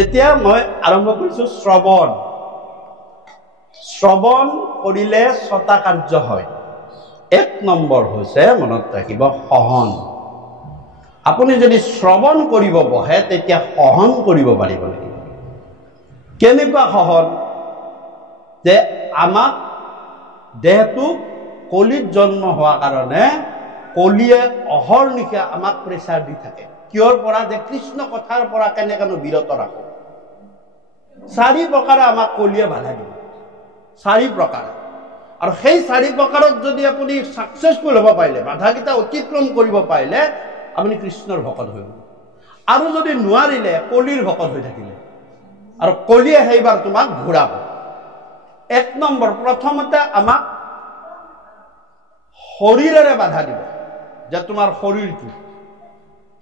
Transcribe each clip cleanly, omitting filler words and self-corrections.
এতিয়া মই আৰম্ভ কৰিছো শ্ৰৱণ। শ্ৰৱণ কৰিলে 6টা কাৰ্য হয়। 1 নম্বৰ হৈছে মনত ৰাখিব সহন। আপুনি যদি শ্ৰৱণ কৰিব বহে তেতিয়া সহন কৰিব পাৰিব লাগিব। কেনেকুৱা সহন? যে আমাক দেহটো কলিত জন্ম হোৱা কাৰণে কলিয়ে অহৰ্নিশে আমাক প্ৰেছাৰ দি থাকে। কিহৰ পৰা? যে কৃষ্ণ কথাৰ পৰা কেনেকৈ বিৰত ৰাখো। 4 প্ৰকাৰে আমাক কলিয়ে বাধা দিব। 4 প্ৰকাৰ। আৰু সেই 4 প্ৰকাৰত যদি আপুনি সাকসেসফুল হ'ব পাৰিলে, বাধাকেইটা অতিক্ৰম কৰিব পাৰিলে, আপুনি কৃষ্ণৰ ভকত হৈ গ'ল। আৰু যদি নোৱাৰিলে কলিৰ ভকত হৈ থাকিলে, আৰু কলিয়ে সেইবাৰ তোমাক ঘূৰাব। 1 নম্বৰ, প্ৰথমতে আমাক শৰীৰেৰে বাধা দিব। যে তোমাৰ শৰীৰটো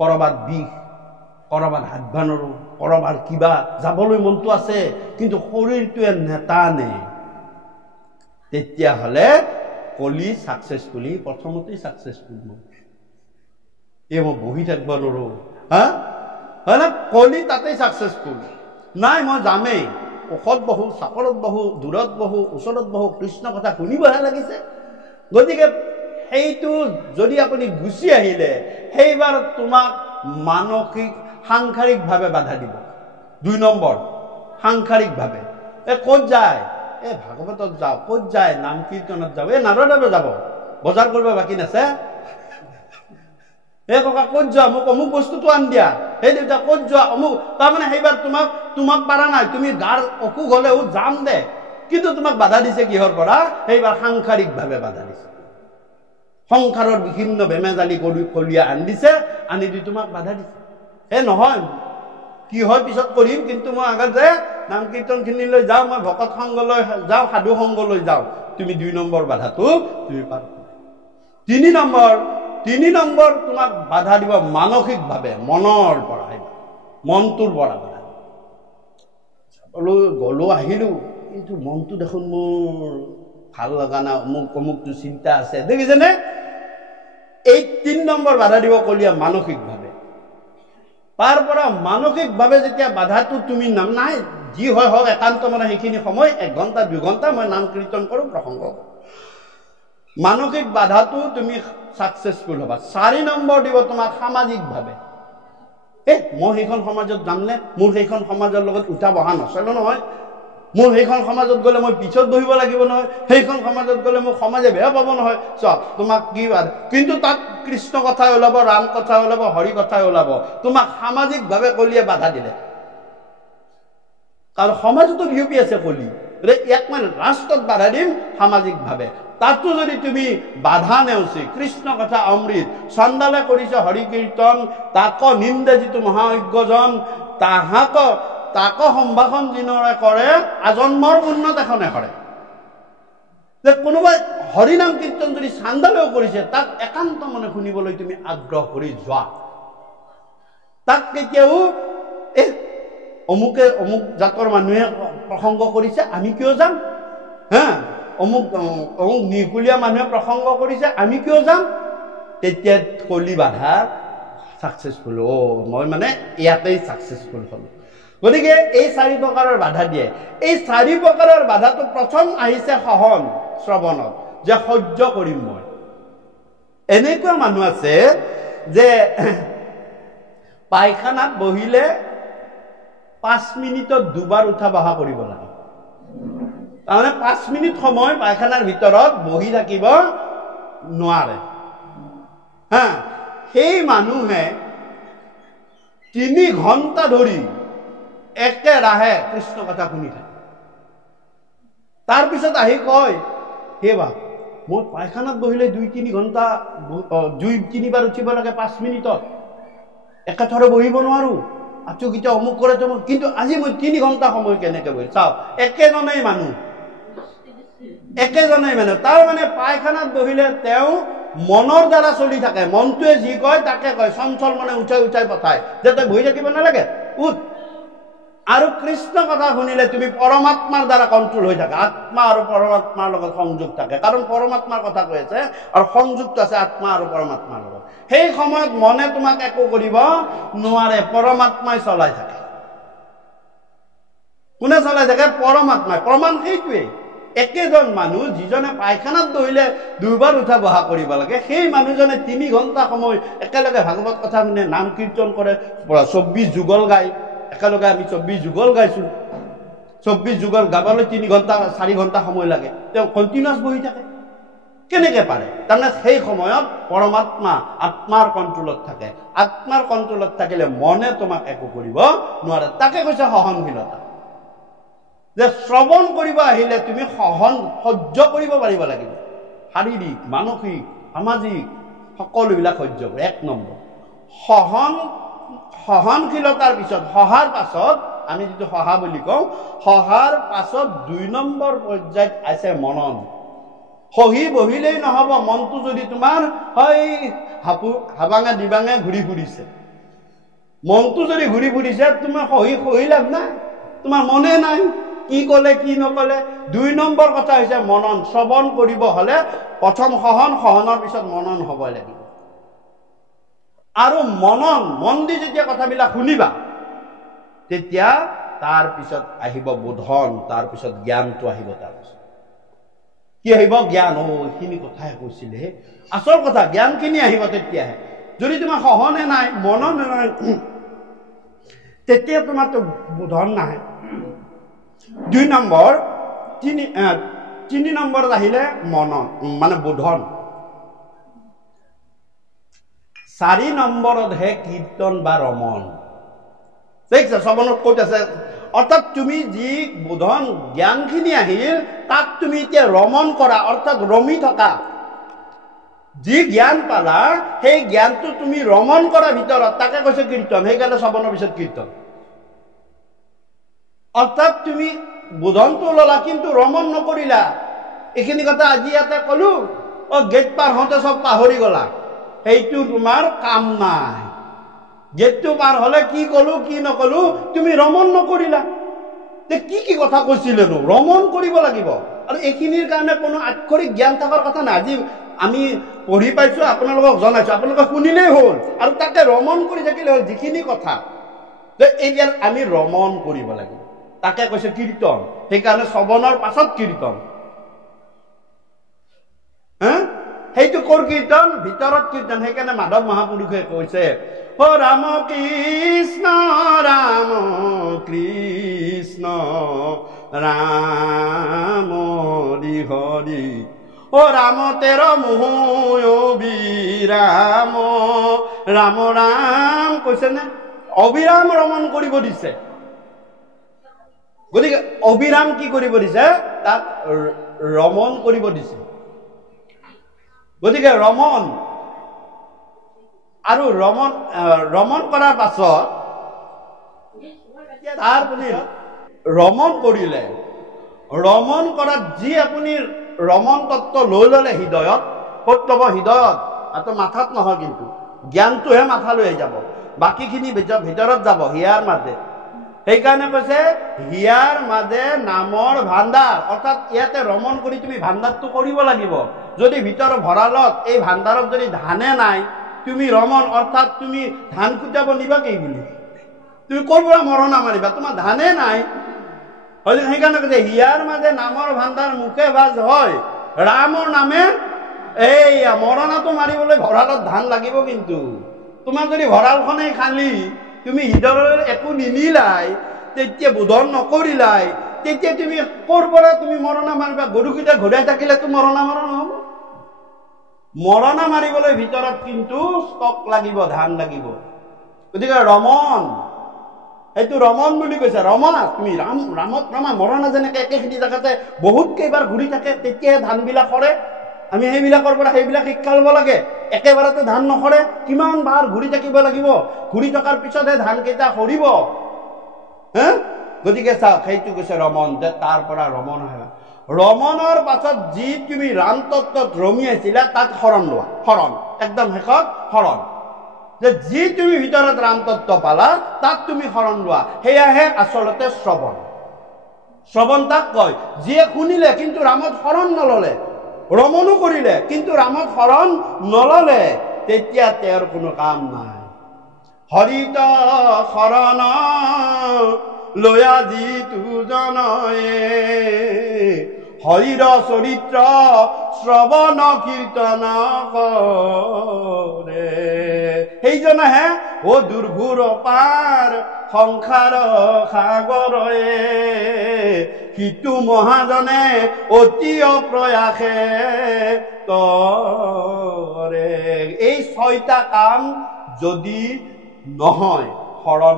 কৰবাত বিষ, কৰবাত হাতবা নৰো, কৰবাত কিবা যাবলৈ মনটো আছে কিন্তু শৰীৰটোৱে নেটানে, তেতিয়াহ'লে কলি সাকসেসফুলি প্ৰথমতেই সাকসেসফুল মই মই বহি থাকিব নৰো। হয় না? কলি তাতেই সাকসেসফুল। নাই মই যামেই, ঔষধ বহু, চাপৰত বহু, দূৰত বহু, ওচৰত বহু, কৃষ্ণ কথা শুনিবহে লাগিছে। গতিকে সেইটো যদি আপুনি গুচি আহিলে, সেইবাৰ তোমাক মানসিক সাংসাৰিকভাৱে বাধা দিব। 2 নম্বৰ, সাংসাৰিকভাৱে। ক'ত যায়? ভাগৱতত যাওঁ। ক'ত যায়? নাম কীৰ্তনত যাওঁ। নাৰদত যাব, বজাৰ কৰিব বাকী নাছে। ককা ক'ত যোৱা? মোক অমুক বস্তুটো আন দিয়া। দেউতা ক'ত যোৱা? অমুক। তাৰমানে সেইবাৰ তোমাক পাৰা নাই। তুমি গাৰ অসুখ হলেও যাম দে, কিন্তু তোমাক বাধা দিছে কিহৰ পৰা? সেইবাৰ সাংসাৰিকভাৱে বাধা দিছে। সংসাৰৰ বিভিন্ন বেমেজালি কলিয়া আনি দিছে, আনি দি তোমাক বাধা দিছে। নহয় কি হয় পিছত কৰিম, কিন্তু মই আগতে নাম কীৰ্তনখিনিলৈ যাওঁ, মই ভকত সংগলৈ যাওঁ, সাধু সংগলৈ যাওঁ। তুমি 2 নম্বৰ বাধাটো তুমি পাৰ কৰা। 3 নম্বৰ তোমাক বাধা দিব মানসিকভাৱে, মনৰ পৰা, মনটোৰ পৰা বাধা দিব। গলো আহিলো, কিন্তু মনটো দেখোন মোৰ ভাল লগা না, অমুকটো চিন্তা আছে। দেখিছেনে? এই 3 নম্বৰ বাধা দিব কলিয়া মানসিকভাৱে। তাৰ পৰা মানসিকভাৱে যেতিয়া বাধাটো তুমি নাই, যি হয় হওক, একান্ত মানে সেইখিনি সময় 1 ঘণ্টা 2 ঘণ্টা মই নাম কীৰ্তন কৰোঁ, প্ৰসংগ কৰোঁ। মানসিক বাধাটো তুমি সাকসেসফুল হবা। 4 নম্বৰ দিব তোমাক সামাজিকভাৱে। মই সেইখন সমাজত যাম নে? মোৰ সেইখন সমাজৰ লগত উঠা বহা নচলে নহয়। মোৰ সেইখন সমাজত গ'লে মই পিছত বহিব লাগিব নহয়। সেইখন সমাজত গ'লে মোক সমাজে বেয়া পাব নহয়। তোমাক কি বাধা? কিন্তু তাত কৃষ্ণ কথাই ওলাব, ৰাম কথাই ওলাব, হৰি কথাই ওলাব। তোমাক সামাজিকভাৱে কলিয়ে বাধা দিলে। কাৰণ সমাজতো বিয়পি আছে কলি। ইয়াক মই ৰাষ্ট্ৰত বাধা দিম সামাজিকভাৱে। তাতো যদি তুমি বাধা নেওচি, কৃষ্ণ কথা অমৃত, চণ্ডালে কৰিছে হৰি কীৰ্তন, তাক নিন্দে যিটো মহাযজ্ঞজন, তাক সম্ভাষণ যিনৰে কৰে, আজন্মৰ উন্নত এখনে কৰে। যে কোনোবাই হৰিনাম কীৰ্তন যদি চাণ্ডালেও কৰিছে, তাক একান্ত মনে শুনিবলৈ তুমি আগ্ৰহ কৰি যোৱা। তাক কেতিয়াও অমুক জাতৰ মানুহে প্ৰসংগ কৰিছে, আমি কিয় যাম? অমুক নিকুলীয়া মানুহে প্ৰসংগ কৰিছে, আমি কিয় যাম? তেতিয়া কলি বাধা সাকসেসফুল। মই মানে ইয়াতেই সাকসেসফুল হলো। গতিকে এই 4 প্ৰকাৰৰ বাধা দিয়ে। এই 4 প্ৰকাৰৰ বাধাটো প্ৰথম আহিছে সহন, শ্ৰৱণত, যে সহ্য কৰিম মই। এনেকুৱা মানুহ আছে যে পায়খানাত বহিলে 5 মিনিটত 2 বাৰ উঠা বহা কৰিব লাগে। তাৰমানে 5 মিনিট সময় পায়খানাৰ ভিতৰত বহি থাকিব নোৱাৰে। সেই মানুহে 3 ঘণ্টা ধৰি একেৰাহে কৃষ্ণ কথা শুনি থাকে। তাৰপিছত আহি কয়, মই পায়খানাত বহিলে 2-3 ঘণ্টা 2-3 বাৰ উঠিব লাগে 5 মিনিটত, একেথৰে বহিব নোৱাৰো, আঁচুকেইটা অমুক কৰে তমুক, কিন্তু আজি মই 3 ঘণ্টা সময় কেনেকে বহি চাওঁ। একেজনেই মানুহ। তাৰ মানে পায়খানাত বহিলে তেওঁ মনৰ দ্বাৰা চলি থাকে। মনটোৱে যি কয় তাকে কয়। চঞ্চল মানে উঠাই পঠায় যে তই বহি থাকিব নালাগে, উঠ। আৰু কৃষ্ণ কথা শুনিলে তুমি পৰমাত্মাৰ দ্বাৰা কণ্ট্ৰোল হৈ থাকে, আত্মা আৰু পৰমাত্মাৰ লগত সংযোগ থাকে, কাৰণ পৰমাত্মাৰ কথা কৈ আছে আৰু সংযুক্ত আছে আত্মা আৰু পৰমাত্মাৰ লগত। সেই সময়ত মনে তোমাক একো কৰিব নোৱাৰে, পৰমাত্মাই চলাই থাকে। কোনে চলাই থাকে? পৰমাত্মাই। প্ৰমাণ সেইটোৱেই। একেজন মানুহ যিজনে পায়খানাত বহিলে 2 বাৰ উঠা বহা কৰিব লাগে, সেই মানুহজনে 3 ঘণ্টা সময় একেলগে ভাগৱত কথা শুনে, নাম কীৰ্তন কৰে, 24 যুগল গায়। একেলগে আমি 24 যুগল গাইছো। 24 যুগল গাবলৈ 3 ঘণ্টা 4 ঘণ্টা সময় লাগে, তেওঁ কণ্টিনিউৱাছ বহি থাকে। কেনেকে পাৰে? তাৰমানে সেই সময়ত পৰমাত্মা আত্মাৰ কণ্ট্ৰোলত থাকে। আত্মাৰ কণ্ট্ৰোলত থাকিলে মনে তোমাক একো কৰিব নোৱাৰে। তাকে কৈছে সহনশীলতা। যে শ্ৰৱণ কৰিব আহিলে তুমি সহ্য কৰিব পাৰিব লাগিব। শাৰীৰিক, মানসিক, সামাজিক সকলোবিলাক সহ্য কৰে। 1 নম্বৰ সহনশীলতাৰ পিছত, সহাৰ পাছত, আমি যিটো সহা বুলি কওঁ, সহাৰ পাছত 2 নম্বৰ পৰ্যায়ত আছে মনন। সহি বহিলেই নহব, মনটো যদি তোমাৰ হয় হাবাঙে দিবাঙে ঘূৰি ফুৰিছে, মনটো যদি ঘূৰি ফুৰিছে, তোমাৰ সহি লাভ নাই, তোমাৰ মনে নাই কি কলে কি নকলে। 2 নম্বৰ কথা হৈছে মনন। শ্ৰৱণ কৰিব হলে প্ৰথম সহনৰ পিছত মনন হ'ব লাগিব। আৰু মন দি যেতিয়া কথাবিলাক শুনিবা, তেতিয়া তাৰ পিছত আহিব বোধন, তাৰ পিছত জ্ঞানটো আহিব। তাৰ পিছত কি আহিব? জ্ঞান। এইখিনি কথাই কৈছিলে, আচল কথা জ্ঞানখিনি আহিব তেতিয়াহে। যদি তোমাৰ সহনে নাই, মননে নাই, তেতিয়া তোমাৰতো বোধন নাহে। 2 নম্বৰ, 3 নম্বৰত আহিলে মনন, মানে বোধন। 4 নম্বৰতহে কীৰ্তন বা ৰমন। দেখিছে শ্ৰৱণত ক'ত আছে? অৰ্থাৎ তুমি যি বোধন জ্ঞানখিনি আহিল, তাক তুমি এতিয়া ৰমন কৰা, অৰ্থাৎ ৰমি থকা। যি জ্ঞান পালা, সেই জ্ঞানটো তুমি ৰমন কৰা ভিতৰত, তাকে কৈছে কীৰ্তন। সেইকাৰণে শ্ৰৱণৰ পিছত কীৰ্তন। অৰ্থাৎ তুমি বোধনটো ললা কিন্তু ৰমন নকৰিলা। এইখিনি কথা আজি ইয়াতে কলো, গেট পাৰ হওঁতে চব পাহৰি গলা, সেইটো তোমাৰ কাম নাই। গেটটো পাৰ হলে কি কলো কি নকলো, তুমি ৰমন নকৰিলা। কি কথা কৈছিলেনো? ৰমন কৰিব লাগিব। আৰু এইখিনিৰ কাৰণে কোনো আক্ষৰিক জ্ঞান থকাৰ কথা নাই। আজি আমি পঢ়ি পাইছো, আপোনালোকক জনাইছো, আপোনালোকে শুনিলেই হ'ল আৰু তাকে ৰমন কৰি থাকিলে হ'ল। যিখিনি কথা যে এইবিলাক আমি ৰমন কৰিব লাগিব, তাকে কৈছে কীৰ্তন। সেইকাৰণে শ্ৰৱণৰ পাছত কীৰ্তন। সেইটো কৰ কীৰ্তন? ভিতৰত কীৰ্তন। সেইকাৰণে মাধৱ মহাপুৰুষে কৈছে, ৰাম কৃষ্ণ ৰাম কৃষ্ণ ৰাম হৰি হৰি, ৰাম তেৰ মোহ অবিৰাম, ৰাম ৰাম কৈছে নে? অবিৰাম ৰমন কৰিব দিছে। গতিকে অবিৰাম কি কৰিব দিছে? তাক ৰমন কৰিব দিছে। গতিকে ৰমন আৰু ৰমন কৰাৰ পাছত তাৰ আপুনি ৰমন কৰিলে, ৰমন কৰাত যি আপুনি ৰমন তত্ত্ব লৈ ললে হৃদয়ত, ক'ত ল'ব? হৃদয়ত, মাথাত নহয়, কিন্তু জ্ঞানটোহে মাথালৈ যাব, বাকীখিনি ভিতৰত যাব, হিয়াৰ মাজে। সেইকাৰণে কৈছে হিয়াৰ মাজে নামৰ ভাণ্ডাৰ। অৰ্থাৎ ইয়াতে ৰমন কৰি তুমি ভাণ্ডাৰটো কৰিব লাগিব। যদি ভিতৰৰ ভঁৰালত এই ভাণ্ডাৰত যদি ধানে নাই, তুমি ৰমন, অৰ্থাৎ তুমি ধান কুটাব নিবা কি বুলি? তুমি ক'ৰ পৰা মৰণা মাৰিবা? তোমাৰ ধানে নাই। সেইকাৰণে কৈছে হিয়াৰ মাজে নামৰ ভাণ্ডাৰ মুখে বাজ হয়, ৰামৰ নামে এইয়া মৰণাটো মাৰিবলৈ ভঁৰালত ধান লাগিব। কিন্তু তোমাৰ যদি ভঁৰালখনেই খালী, তুমি হৃদয়ৰ একো নিনিলাই, তেতিয়া বোধন নকৰিলাই, তেতিয়া তুমি ক'ৰ পৰা তুমি মৰণা মাৰিবা? গৰুকেইটা ঘূৰাই থাকিলেতো মৰণা মৰা নহ'ব। মৰণা মাৰিবলৈ ভিতৰত কিন্তু ষ্টক লাগিব, ধান লাগিব। গতিকে ৰমন, সেইটো ৰমন বুলি কৈছে। ৰমা তুমি, ৰামত ৰমা। মৰণা যেনেকে একেখিনি জেগাতে বহুত কেইবাৰ ঘূৰি থাকে, তেতিয়াহে ধানবিলাক সৰে। আমি সেইবিলাকৰ পৰা সেইবিলাক শিক্ষা ল'ব লাগে। একেবাৰতে ধান নসৰে, কিমান বাৰ ঘূৰি থাকিব লাগিব, ঘূৰি থকাৰ পিছতহে ধান কেইটা সৰিব। গতিকে চাওক, সেইটো কৈছে ৰমন, যে তাৰ পৰা ৰমন আহে। ৰমনৰ পাছত যি তুমি ৰাম তত্ত্বত ৰমি আছিলা, তাত শৰণ লোৱা। শৰণ একদম শেষত শৰণ। যে যি তুমি ভিতৰত ৰাম তত্ত্ব পালা তাক তুমি শৰণ লোৱা, সেয়াহে আচলতে শ্ৰৱণ। শ্ৰৱণ তাক কয় যিয়ে শুনিলে কিন্তু ৰামত শৰণ নললে, ৰমণো কৰিলে কিন্তু ৰামত শৰণ নললে, তেতিয়া তেওঁৰ কোনো কাম নাই। হৰিত শৰণ লয়া যিটো জনয়ে, হৰিৰ চৰিত্ৰ শ্ৰৱণ কীৰ্তন কৰে, সেইজনেহে ও দুৰ্ঘুৰ পাৰ সংসাৰ সাগৰয়ে, সিটো মহাজনে অতি প্ৰয়াসে কৰে। এই 6টা কাম যদি নহয়, শৰণ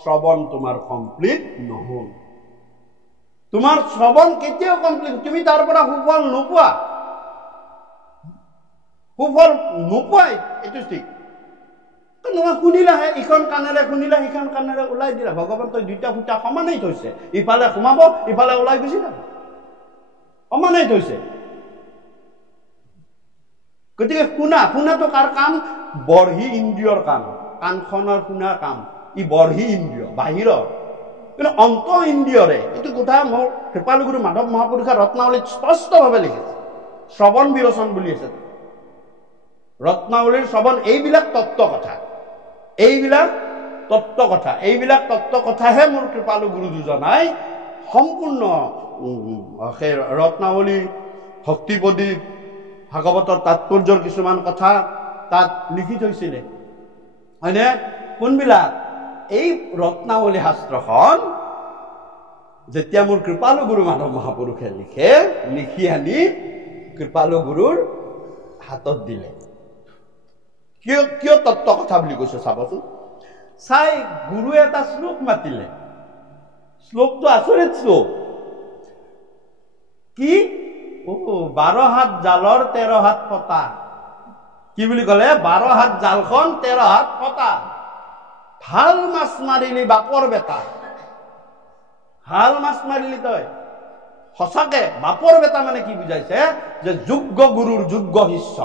শ্ৰৱণ তোমাৰ কমপ্লিট নহল। তোমাৰ শ্ৰৱণ কেতিয়াও কমপ্লিট, তুমি তাৰ পৰা সুফল নোপোৱা, সুফল নোপোৱাই, এইটো ঠিক। নহয় শুনিলাহে, ইখন কাণেৰে শুনিলা, সিখন কাণেৰে ওলাই দিলা। ভগৱান তই 2টা ফুটা সমানেই থৈছে, ইফালে সোমাব ইফালে ওলাই গুচি যাব, সমানেই থৈছে। গতিকে শুনাটো কাৰ কাম? বৰ্হি ইন্দ্ৰিয়ৰ কাম। কাণখনৰ শুনা কাম ই বৰ্হি ইন্দ্ৰিয়, বাহিৰৰ। কিন্তু অন্ত ইন্দ্ৰিয়ৰে, এইটো কথা মোৰ কৃপালুগুৰু মাধৱ মহাপুৰুষে ৰত্নাৱলীত স্পষ্টভাৱে লিখিছে। শ্ৰৱণ বিৰোচন বুলি আছে ৰত্নাৱলীৰ। শ্ৰৱণ এইবিলাক তত্ত্ব কথা, এইবিলাক তত্ত্ব কথা, এইবিলাক তত্ত্ব কথাহে মোৰ কৃপালু গুৰু দুজনাই সম্পূৰ্ণ সেই ৰত্নাৱলী, ভক্তিপ্ৰদীপ, ভাগৱতৰ তাৎপৰ্যৰ কিছুমান কথা তাত লিখি থৈছিলে, হয়নে? কোনবিলাক? এই ৰত্নাৱলী শাস্ত্ৰখন যেতিয়া মোৰ কৃপালু গুৰু মাধৱ মহাপুৰুষে লিখি আনি কৃপালু গুৰুৰ হাতত দিলে। কিয় তত্ত্ব কথা বুলি কৈছো চাবচোন। চাই গুৰুৱে এটা শ্লোক মাতিলে, শ্লোকটো আচৰিত শ্লোক। কি? 12 হাত জালৰ 13 হাত পতা। কি বুলি ক'লে? 12 হাত জালখন 13 হাত পতা। ভাল মাছ মাৰিলি বাপৰ বেটা, ভাল মাছ মাৰিলি তই। সঁচাকে বাপৰ বেটা মানে কি বুজাইছে? যে যোগ্য গুৰুৰ যোগ্য শিষ্য।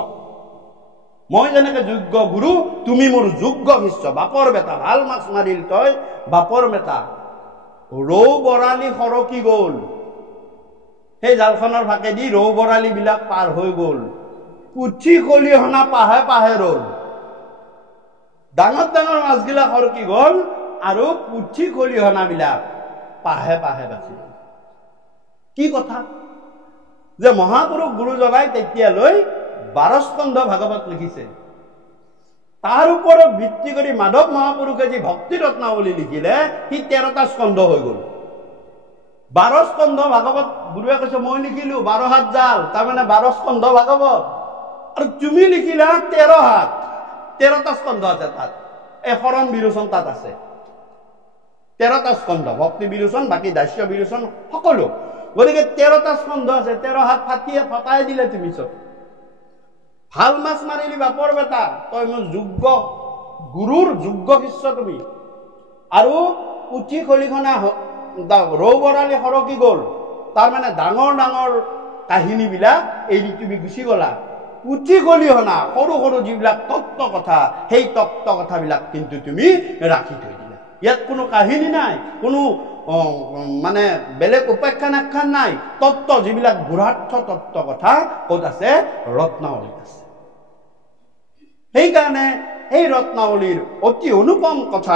মই যেনেকে যোগ্য গুৰু, তুমি মোৰ যোগ্য শিষ্য। বাপৰ বেটা, ভাল মাছ মাৰিল তই বাপৰ বেটা। ৰৌ বৰালি সৰকি গ'ল, সেই জালখনৰ ফাকেদি ৰৌ বৰালি বিলাক পাৰ হৈ গ'ল। পুঠি খলিহনা পাহে পাহে ৰল, ডাঙৰ ডাঙৰ মাছবিলাক সৰকি গ'ল আৰু পুঠি খলিহনা বিলাক পাহে পাহে বাচি গ'ল। কি কথা? যে মহাপুৰুষ গুৰুজনাই তেতিয়ালৈ 12 স্কন্ধ ভাগৱত লিখিছে। তাৰ ওপৰত ভিত্তি কৰি মাধৱ মহাপুৰুষে যি ভক্তি ৰত্নাৱলী লিখিলে, সি 13টা স্কন্ধ হৈ গ'ল। 12 স্কন্ধ ভাগৱত গুৰুৱে কৈছে মই লিখিলো 12 হাত জাল, তাৰমানে 12 স্কন্ধ ভাগৱত। আৰু তুমি লিখিলা 13 হাত, 13টা স্কন্ধ আছে তাত। এই শৰণ বিৰোচন তাত আছে, 13টা স্কন্ধ, ভক্তি বিৰোচন, বাকী দাস্য বিৰোচন সকলো। গতিকে 13টা স্কন্ধ আছে, 13 হাত ফটাই দিলে তুমি চব। ভাল মাছ মাৰিলি বাপৰ বেটা, তই মোৰ যোগ্য গুৰুৰ যোগ্য শিষ্য তুমি। আৰু পুঠি খলিখনা ৰৌ বৰালি সৰকি গ'ল, তাৰমানে ডাঙৰ ডাঙৰ কাহিনীবিলাক এৰি তুমি গুচি গ'লা। পুঠি খলিহনা সৰু সৰু যিবিলাক তত্ত্ব কথা, সেই তত্ত্ব কথাবিলাক কিন্তু তুমি ৰাখি থৈ দিলা। ইয়াত কোনো কাহিনী নাই, কোনো মানে বেলেগ উপাখ্যান আখ্যান নাই। তত্ত্ব যিবিলাক গুঢ়াৰ্থ তত্ত্ব কথা ক'ত আছে? ৰত্নাৱলীত আছে। সেইকাৰণে এই ৰত্নাৱলীৰ অতি অনুপম কথা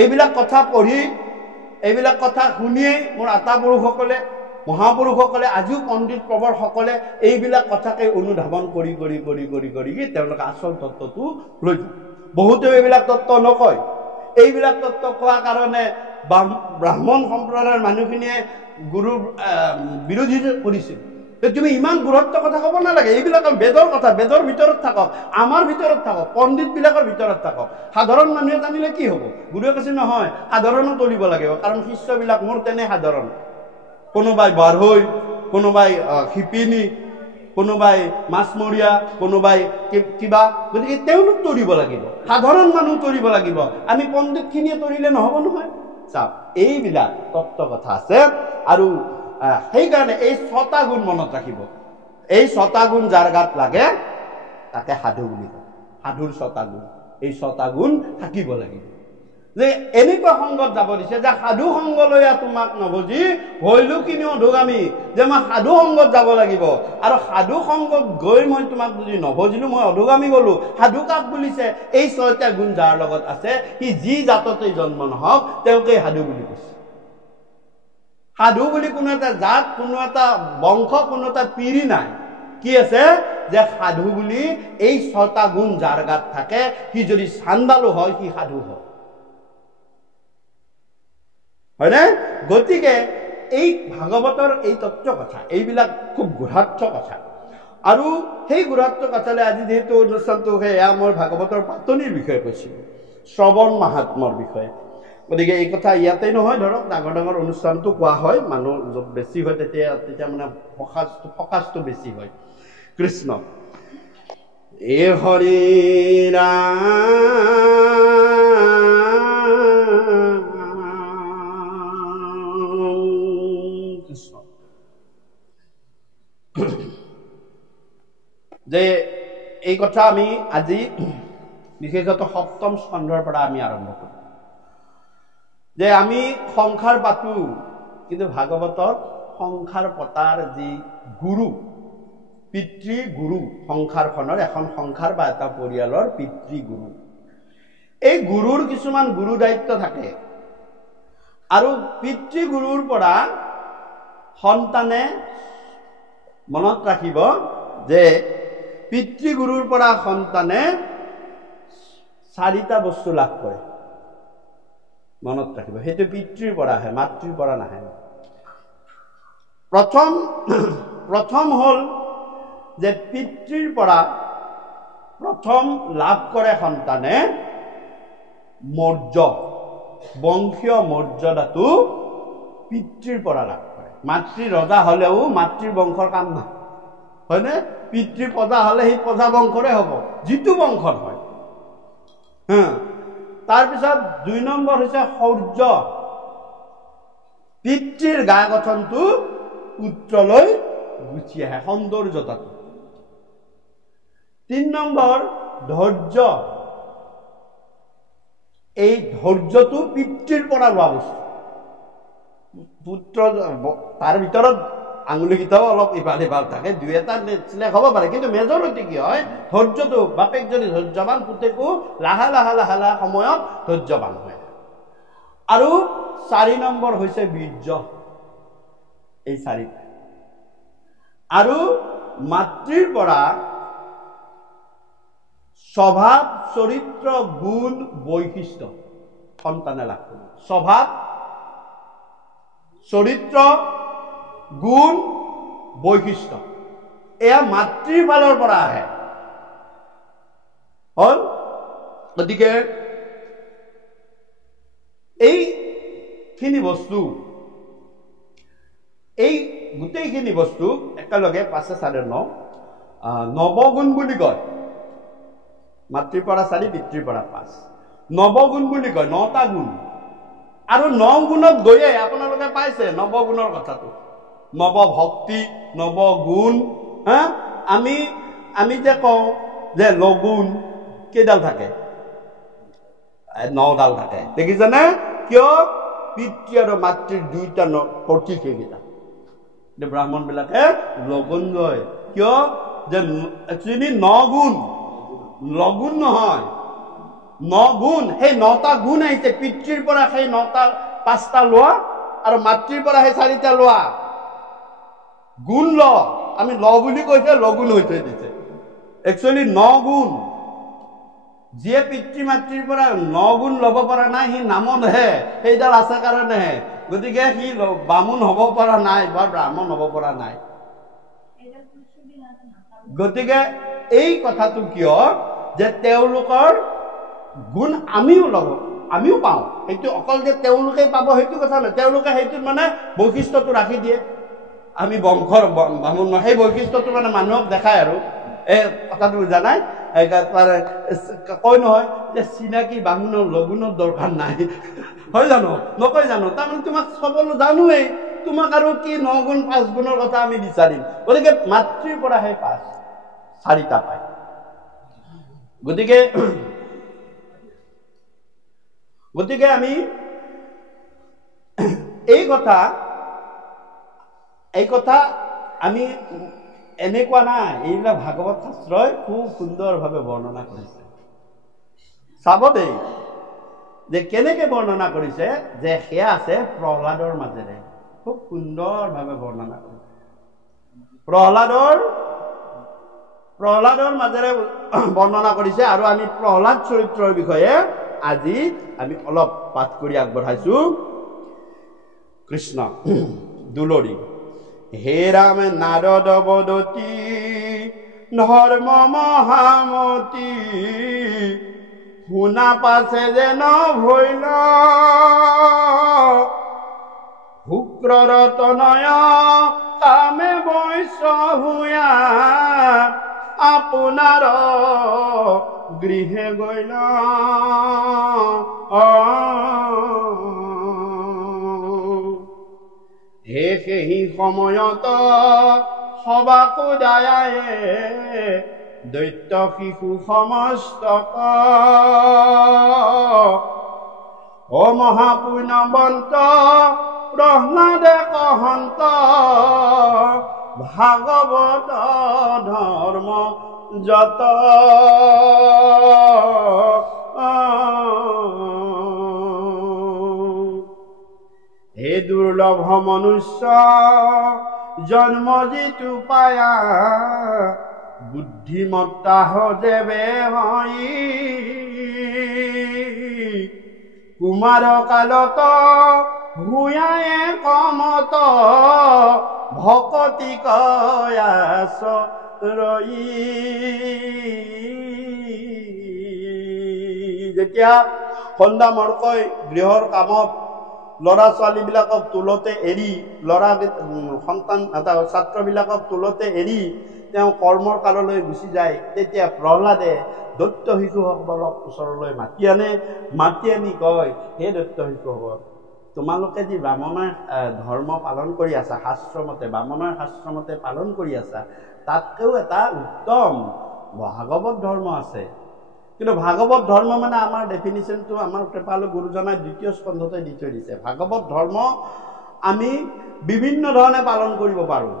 এইবিলাক কথা পঢ়ি, এইবিলাক কথা শুনিয়েই মোৰ আতা পুৰুষসকলে, মহাপুৰুষসকলে, আজিও পণ্ডিত প্ৰবৰসকলে এইবিলাক কথাকে অনুধাৱন কৰি কৰি কৰি কৰি কৰি তেওঁলোকে আচল তত্ত্বটো লৈ যায়। বহুতেও এইবিলাক তত্ত্ব নকয়। এইবিলাক তত্ত্ব কোৱাৰ কাৰণে ব্ৰাহ্মণ সম্প্ৰদায়ৰ মানুহখিনিয়ে গুৰুৰ বিৰোধী কৰিছিল। তুমি ইমান গুৰুত্ব কথা ক'ব নালাগে, এইবিলাক বেদৰ কথা, বেদৰ ভিতৰত থাকক, আমাৰ ভিতৰত থাকক, পণ্ডিত বিলাকৰ ভিতৰত থাকক। সাধাৰণ মানুহে জানিলে কি হ'ব? গুৰুৱে কৈছে নহয়, সাধাৰণো তলিব লাগিব, কাৰণ শিষ্যবিলাক মোৰ তেনে সাধাৰণ। কোনোবাই বাঢ়ৈ, কোনোবাই শিপিনী, কোনোবাই মাছমৰীয়া, কোনোবাই কিবা। গতিকে তেওঁলোক তৰিব লাগিব, সাধাৰণ মানুহ তৰিব লাগিব। আমি পণ্ডিতখিনিয়ে তৰিলে নহ'ব নহয়। চাওক, এইবিলাক তত্ত্ব কথা আছে। আৰু সেইকাৰণে এই 6টা গুণ মনত ৰাখিব। এই 6টা গুণ যাৰ গাত লাগে তাকে সাধু বুলি কয়। সাধুৰ 6টা গুণ এই 6টা গুণ থাকিব লাগিব যে এনেকুৱা সংগত যাব দিছে যে সাধু সংগ লৈ তোমাক নবজি হইলো কিনি অধোগামী যে মই সাধু সংগত যাব লাগিব আৰু সাধু সংগত গৈ মই তোমাক যদি নবজিলো মই অধোগামী গলো সাধু কাক বুলিছে এই 6টা গুণ যাৰ লগত আছে সি যি জাততে জন্ম নহওক তেওঁকে সাধু বুলি কৈছে সাধু বুলি কোনো এটা জাত কোনো এটা বংশ কোনো এটা পিঢ়ি নাই কি আছে যে সাধু বুলি এই 6টা গুণ যাৰ গাত থাকে সি যদি চান্দালু হয় সি সাধু হয় হয়নে গতিকে এই ভাগৱতৰ এই তত্ত্ব কথা এইবিলাক খুব গুঢ়াৰ্থ কথা আৰু সেই গুঢ়াৰ্থ কথালৈ আজি যেহেতু অনুষ্ঠানটো এয়া মই ভাগৱতৰ পাতনিৰ বিষয়ে কৈছিলোঁ শ্ৰৱণ মাহাত্মৰ বিষয়ে গতিকে এই কথা ইয়াতেই নহয় ধৰক ডাঙৰ ডাঙৰ অনুষ্ঠানটো কোৱা হয় মানুহ য'ত বেছি হয় তেতিয়া মানে ফকাচটো বেছি হয় কৃষ্ণ এ হৰি যে এই কথা আমি আজি বিশেষত 7ম স্কন্ধৰ পৰা আমি আৰম্ভ কৰোঁ যে আমি সংসাৰ পাতো কিন্তু ভাগৱতত সংসাৰ পতাৰ যি গুৰু পিতৃ গুৰু সংসাৰখনৰ এখন সংসাৰ বা এটা পৰিয়ালৰ পিতৃ গুৰু এই গুৰুৰ কিছুমান গুৰু দায়িত্ব থাকে আৰু পিতৃ গুৰুৰ পৰা সন্তানে মনত ৰাখিব যে পিতৃ গুৰুৰ পৰা সন্তানে 4টা বস্তু লাভ কৰে মনত ৰাখিব সেইটো পিতৃৰ পৰা আহে মাতৃৰ পৰা নাহে প্ৰথম হ'ল যে পিতৃৰ পৰা প্ৰথম লাভ কৰে সন্তানে মৌৰ্য বংশীয় মৰ্যাদাটো পিতৃৰ পৰা লাভ কৰে মাতৃ ৰজা হলেও মাতৃৰ বংশৰ কাম নহয় হয়নে পিতৃ প্ৰজা হলে সেই প্ৰজা বংশৰে হ'ব যিটো বংশত হয় তাৰপিছত 2 নম্বৰ হৈছে শৌৰ্য পিতৃৰ গা গঠনটো পুত্ৰলৈ গুচি আহে সৌন্দৰ্যতাটো 3 নম্বৰ ধৈৰ্য এই ধৈৰ্যটো পিতৃৰ পৰা লোৱা বস্তু পুত্ৰ তাৰ ভিতৰত আঙুলিকেইটাও অলপ ইফাল সিফাল থাকে 2-এটা চিলেক্ট হ'ব পাৰে কিন্তু মেজৰিটি কি হয় ধৈৰ্যটো বাপেক যদি ধৈৰ্যৱান পুতেকো লাহে সময়ত ধৈৰ্যৱান হয় আৰু 4 নম্বৰ হৈছে বীৰ্য এই 4টা আৰু মাতৃৰ পৰা স্বভাৱ চৰিত্ৰ গুণ বৈশিষ্ট্য সন্তানে লাভ কৰে স্বভাৱ চৰিত্ৰ গুণ বৈশিষ্ট্য এয়া মাতৃৰ ফালৰ পৰা আহে হল গতিকে এইখিনি বস্তু এই গোটেইখিনি বস্তু একেলগে 5-9 নৱগুণ বুলি কয় মাতৃৰ পৰা 4 পিতৃৰ পৰা 5 নৱগুণ বুলি কয় 9টা গুণ আৰু 9 গুণত গৈয়ে আপোনালোকে পাইছে নৱগুণৰ কথাটো নৱ ভক্তি নৱ গুণ আমি যে কওঁ যে লগুণ কেইডাল থাকে 9ডাল থাকে দেখিছেনে কিয় পিতৃ আৰু মাতৃৰ 2টা প্ৰতীক সেইকেইটা ব্ৰাহ্মণ বিলাকে লগুণ গয় কিয় যে একচুৱেলি 9 গুণ লগুণ নহয় 9 গুণ সেই 9টা গুণ আহিছে পিতৃৰ পৰা সেই 9টা 5টা লোৱা আৰু মাতৃৰ পৰা সেই 4টা লোৱা গুণ ল আমি ল বুলি কৈছে লগুণ হৈ থৈ দিছে একচুৱেলি 9 গুণ যিয়ে পিতৃ মাতৃৰ পৰা 9 গুণ ল'ব পৰা নাই সি নামতহে সেইডাল আছে কাৰণেহে গতিকে সি বামুণ হ'ব পৰা নাই বা ব্ৰাহ্মণ হ'ব পৰা নাই গতিকে এই কথাটো কিয় যে তেওঁলোকৰ গুণ আমিও পাওঁ সেইটো অকল যে তেওঁলোকে পাব সেইটো কথা নহয় তেওঁলোকে সেইটোত মানে বৈশিষ্ট্যটো ৰাখি দিয়ে আমি বংশৰ বামুণ সেই বৈশিষ্ট্যটো মানে মানুহক দেখায় আৰু এই কথাটো বুজা নাই কয় নহয় যে চিনাকি বামুণৰ লগুণৰ দৰকাৰ নাই হয় জানো নকয় জানো তাৰমানে তোমাক সকলো জানোৱেই তোমাক আৰু কি 9 গুণ 5 গুণৰ কথা আমি বিচাৰিম গতিকে মাতৃৰ পৰা সেই 4টা পায় গতিকে গতিকে আমি এই কথা আমি এনেকুৱা নাই, এইবিলাক ভাগৱত শাস্ত্ৰই খুব সুন্দৰভাৱে বৰ্ণনা কৰিছে। চাব দেই যে কেনেকে বৰ্ণনা কৰিছে, যে সেয়া আছে প্ৰহ্লাদৰ মাজেৰে, খুব সুন্দৰভাৱে বৰ্ণনা কৰিছে। প্ৰহ্লাদৰ মাজেৰে বৰ্ণনা কৰিছে। আৰু আমি প্ৰহ্লাদ চৰিত্ৰৰ বিষয়ে আজি আমি অলপ পাঠ কৰি আগবঢ়াইছো। কৃষ্ণ দুলৰি। হে ৰাম নাৰদ বদতি ধৰ্ম মহামতি, শুনা পাছে যেন ভৈল শুক্ৰৰ তনয় কামে বৈশ্য ভূঞা, আপোনাৰ গৃহে গৈল হে সেই সময়ত সবাকো দায়ায়ে, দৈত্য শিশু সমস্তক অ মহাপুণ্যবন্ত প্ৰহ্লাদে কহন্ত, ভাগৱত ধৰ্ম যত হে দুৰ্লভ মনুষ্য জন্ম যিটো পায়া, বুদ্ধিমত্তা যেবে হয় কুমাৰ কালত ভূঞায়ে কমত, ভকতি কয়াস ৰই। যেতিয়া সন্ধ্যা মৰ্কৈ গৃহৰ কামত ল'ৰা ছোৱালীবিলাকক তুলতে এৰি, সন্তান ছাত্ৰবিলাকক তুলতে এৰি তেওঁ কৰ্মৰ কাললৈ গুচি যায়, তেতিয়া প্ৰহ্লাদে দৈত্য শিশুসকলক ওচৰলৈ মাতি আনি কয়, হে দৈত্য শিশুসকল, তোমালোকে যি ব্ৰাহ্মণৰ ধৰ্ম পালন কৰি আছা, শাস্ত্ৰমতে ব্ৰাহ্মণৰ শাস্ত্ৰমতে পালন কৰি আছা, তাতকৈও এটা উত্তম ভাগৱত ধৰ্ম আছে। কিন্তু ভাগৱত ধৰ্ম মানে আমাৰ ডেফিনিশ্যনটো আমাৰ কৃপালু গুৰুজনাই 2য় স্কন্ধতে দি থৈ দিছে। ভাগৱত ধৰ্ম আমি বিভিন্ন ধৰণে পালন কৰিব পাৰোঁ।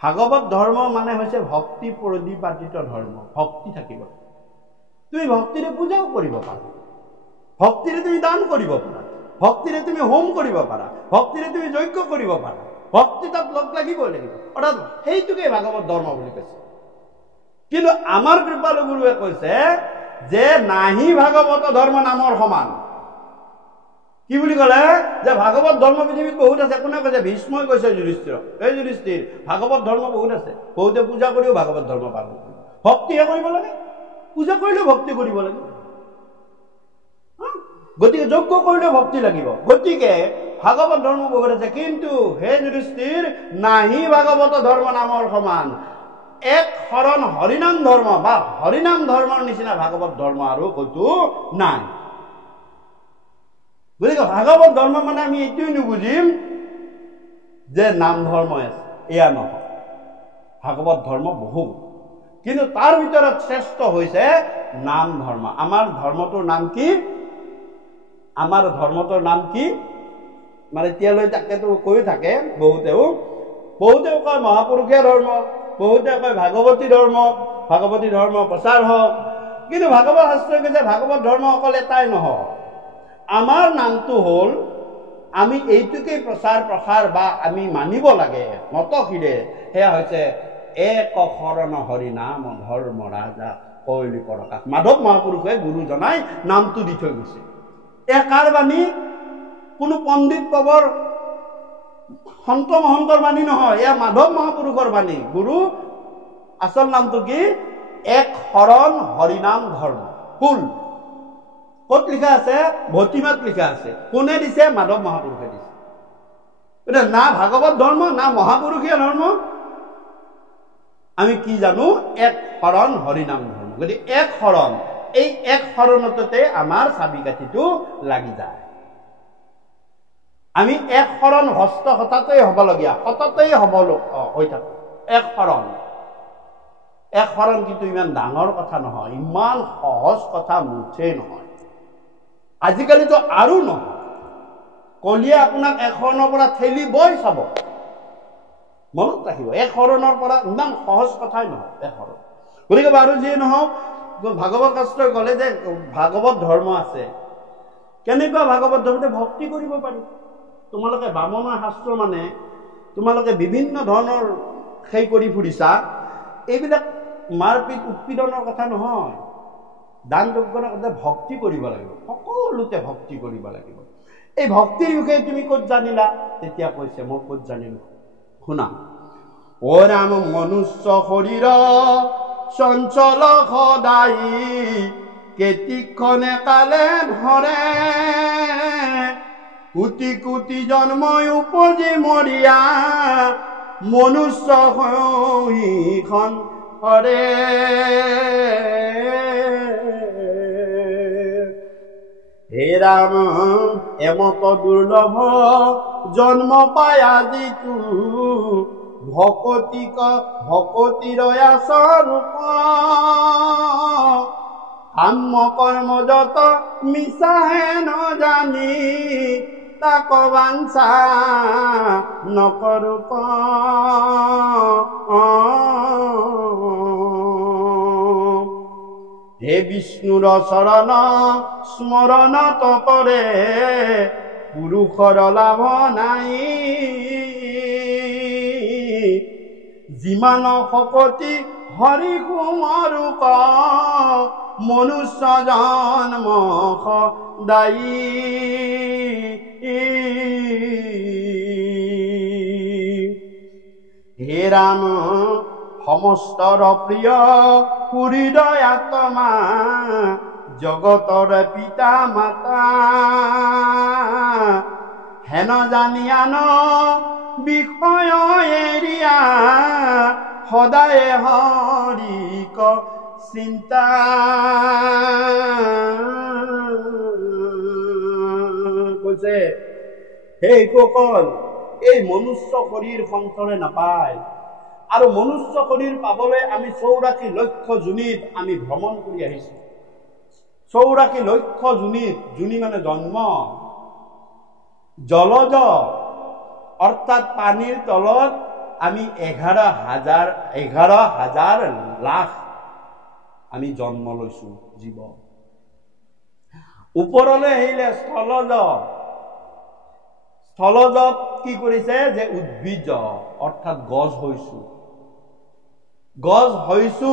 ভাগৱত ধৰ্ম মানে হৈছে ভক্তি পৰিপাতিত ধৰ্ম। ভক্তি থাকিব, তুমি ভক্তিৰে পূজাও কৰিব পাৰা, ভক্তিৰে তুমি দান কৰিব পাৰা, ভক্তিৰে তুমি হোম কৰিব পাৰা, ভক্তিৰে তুমি যজ্ঞ কৰিব পাৰা, ভক্তি তাত লগ লাগিবই লাগিব। অৰ্থাৎ সেইটোকে ভাগৱত ধৰ্ম বুলি কৈছে। কিন্তু আমাৰ কৃপালু গুৰুৱে কৈছে যে নাহি ভাগৱত ধৰ্ম নামৰ সমান। কি বুলি ক'লে? যে ভাগৱত ধৰ্ম পৃথিৱীত বহুত আছে। কোনে কৈছে? ভীষ্মই কৈছে যুধিষ্ঠিৰক, এই যুধিষ্ঠিৰ, ভাগৱত ধৰ্ম বহুত আছে, বহুতে পূজা কৰিও ভাগৱত ধৰ্ম পালন কৰিব। ভক্তিহে কৰিব লাগে, পূজা কৰিলেও ভক্তি কৰিব লাগিব, গতিকে যজ্ঞ কৰিলেও ভক্তি লাগিব। গতিকে ভাগৱত ধৰ্ম বহুত আছে, কিন্তু হে যুধিষ্ঠিৰ, নাহি ভাগৱত ধৰ্ম নামৰ সমান। এক শৰণ হৰিনাম ধৰ্ম বা হৰিনাম ধৰ্মৰ নিচিনা ভাগৱত ধৰ্ম আৰু ক'তো নাই। গতিকে ভাগৱত ধৰ্ম মানে আমি এইটোৱে নুবুজিম যে নাম ধৰ্মই আছে, এয়া নহয়। ভাগৱত ধৰ্ম বহু, কিন্তু তাৰ ভিতৰত শ্ৰেষ্ঠ হৈছে নাম ধৰ্ম। আমাৰ ধৰ্মটোৰ নাম কি? আমাৰ ধৰ্মটোৰ নাম কি? মানে এতিয়ালৈ তাকেতো কৈ থাকে বহুতেও কয় মহাপুৰুষীয়া ধৰ্ম, বহুতে কয় ভাগৱতী ধৰ্ম, ভাগৱতী ধৰ্ম প্ৰচাৰ হওক। কিন্তু ভাগৱত শাস্ত্ৰই কৈছে ভাগৱত ধৰ্ম অকল এটাই নহয়। আমাৰ নামটো হ'ল, আমি এইটোকেই প্ৰচাৰ প্ৰসাৰ বা আমি মানিব লাগে মতশিৰে, সেয়া হৈছে এক শৰণ হৰি নাম ধৰ্ম ৰাজা কৈলি প্ৰকাশ। মাধৱ মহাপুৰুষে গুৰুজনাই নামটো দি থৈ গৈছে। এয়া কাৰ বাণী? কোনো পণ্ডিত পবৰ সন্ত মহন্তৰ বাণী নহয়, এয়া মাধৱ মহাপুৰুষৰ বাণী। গুৰু আচল নামটো কি? এক শৰণ হৰিনাম ধৰ্ম। ফুল ক'ত লিখা আছে? ভতিমাত লিখা আছে। কোনে দিছে? মাধৱ মহাপুৰুষে দিছে। এতিয়া না ভাগৱত ধৰ্ম না মহাপুৰুষীয় ধৰ্ম, আমি কি জানো? এক শৰণ হৰিনাম ধৰ্ম। গতিকে এক শৰণ, এই এক শৰণতে আমাৰ চাবি কাঠিটো লাগি যায়। আমি এক শৰণ হস্ত হঠাতেই হ'বলগীয়া, সততেই হৈ থাকো। এক শৰণ, এক শৰণ কিন্তু ইমান ডাঙৰ কথা নহয়, ইমান সহজ কথা মুঠেই নহয়। আজিকালিতো আৰু নহয়, কলিয়ে আপোনাক এশৰণৰ পৰা ঠেলি বই চাব। মনত ৰাখিব, এশৰণৰ পৰা ইমান সহজ কথাই নহয় এশৰণ। গতিকে বাৰু যিয়ে নহওক, ভাগৱত শাস্ত্ৰই ক'লে যে ভাগৱত ধৰ্ম আছে। কেনেকুৱা ভাগৱত ধৰ্মতে ভক্তি কৰিব পাৰি। তোমালোকে বামনৰ শাস্ত্ৰ মানে তোমালোকে বিভিন্ন ধৰণৰ সেই কৰি ফুৰিছা, এইবিলাক মাৰপিট উৎপীড়নৰ কথা নহয়। দান যজ্ঞৰ কথা ভক্তি কৰিব লাগিব, সকলোতে ভক্তি কৰিব লাগিব। এই ভক্তিৰ বিষয়ে তুমি ক'ত জানিলা? তেতিয়া কৈছে মই ক'ত জানিলো, শুনা। অ ৰাম মনুষ্য শৰীৰ চঞ্চল সদায়, কেতিক্ষণে কালে ধৰে, কোটি কোটি জন্মই উপজি মৰিয়া, মনুষ্য সৈখন হৰে। হে ৰাম এমত দুৰ্লভ জন্ম পাই আজিতো, ভকতিৰ স্বৰূপ, কাম্য কৰ্ম যত মিছাহে নজানি, তাক বাঞ্ছা নকৰো। হে বিষ্ণুৰ চৰণ স্মৰণ তপৰে, পুৰুষৰ লাভ নাই, যিমান শকতি হৰি কুমাৰুক, মনুষ্য জন্ম সদায়ী। হে ৰাম সমস্তৰ প্ৰিয় হৃদয় আত্মা, জগতৰ পিতা মাতা, হেন জানিয়ান বিষয় এৰিয়া, সদায় হৰিক চিন্তা। কৈছে হে সকল, এই মনুষ্য শৰীৰ সংসাৰে নাপায়, আৰু মনুষ্য শৰীৰ পাবলৈ আমি 84 লক্ষ যোনিত আমি ভ্ৰমণ কৰি আহিছো। 84 লক্ষ যোনিত, যোনি মানে জন্ম, জলজ অৰ্থাৎ পানীৰ তলত আমি 11,000 লাখ আমি জন্ম লৈছো জীৱ। ওপৰলৈ আহিলে স্থলজত কি কৰিছে যে উদ্ভিজ অৰ্থাৎ গছ হৈছো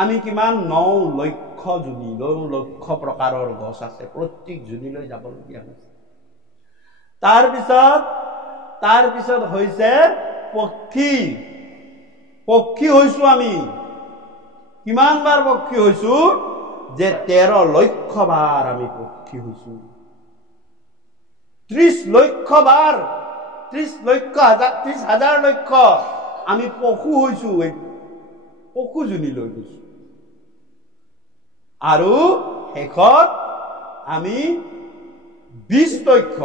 আমি কিমান 9 লক্ষ যোনি, 9 লক্ষ প্ৰকাৰৰ গছ আছে, প্ৰত্যেক যোনিলৈ যাবলগীয়া হৈছে। তাৰ পিছত হৈছে পক্ষী হৈছো আমি। কিমান বাৰ পক্ষী হৈছো যে 13 লক্ষ বাৰ আমি পক্ষী হৈছো। 30 লক্ষ বাৰ, 30,000 লক্ষ আমি পশু হৈছো, পশু যোনি লৈ গৈছো। আৰু শেষত আমি 20 লক্ষ,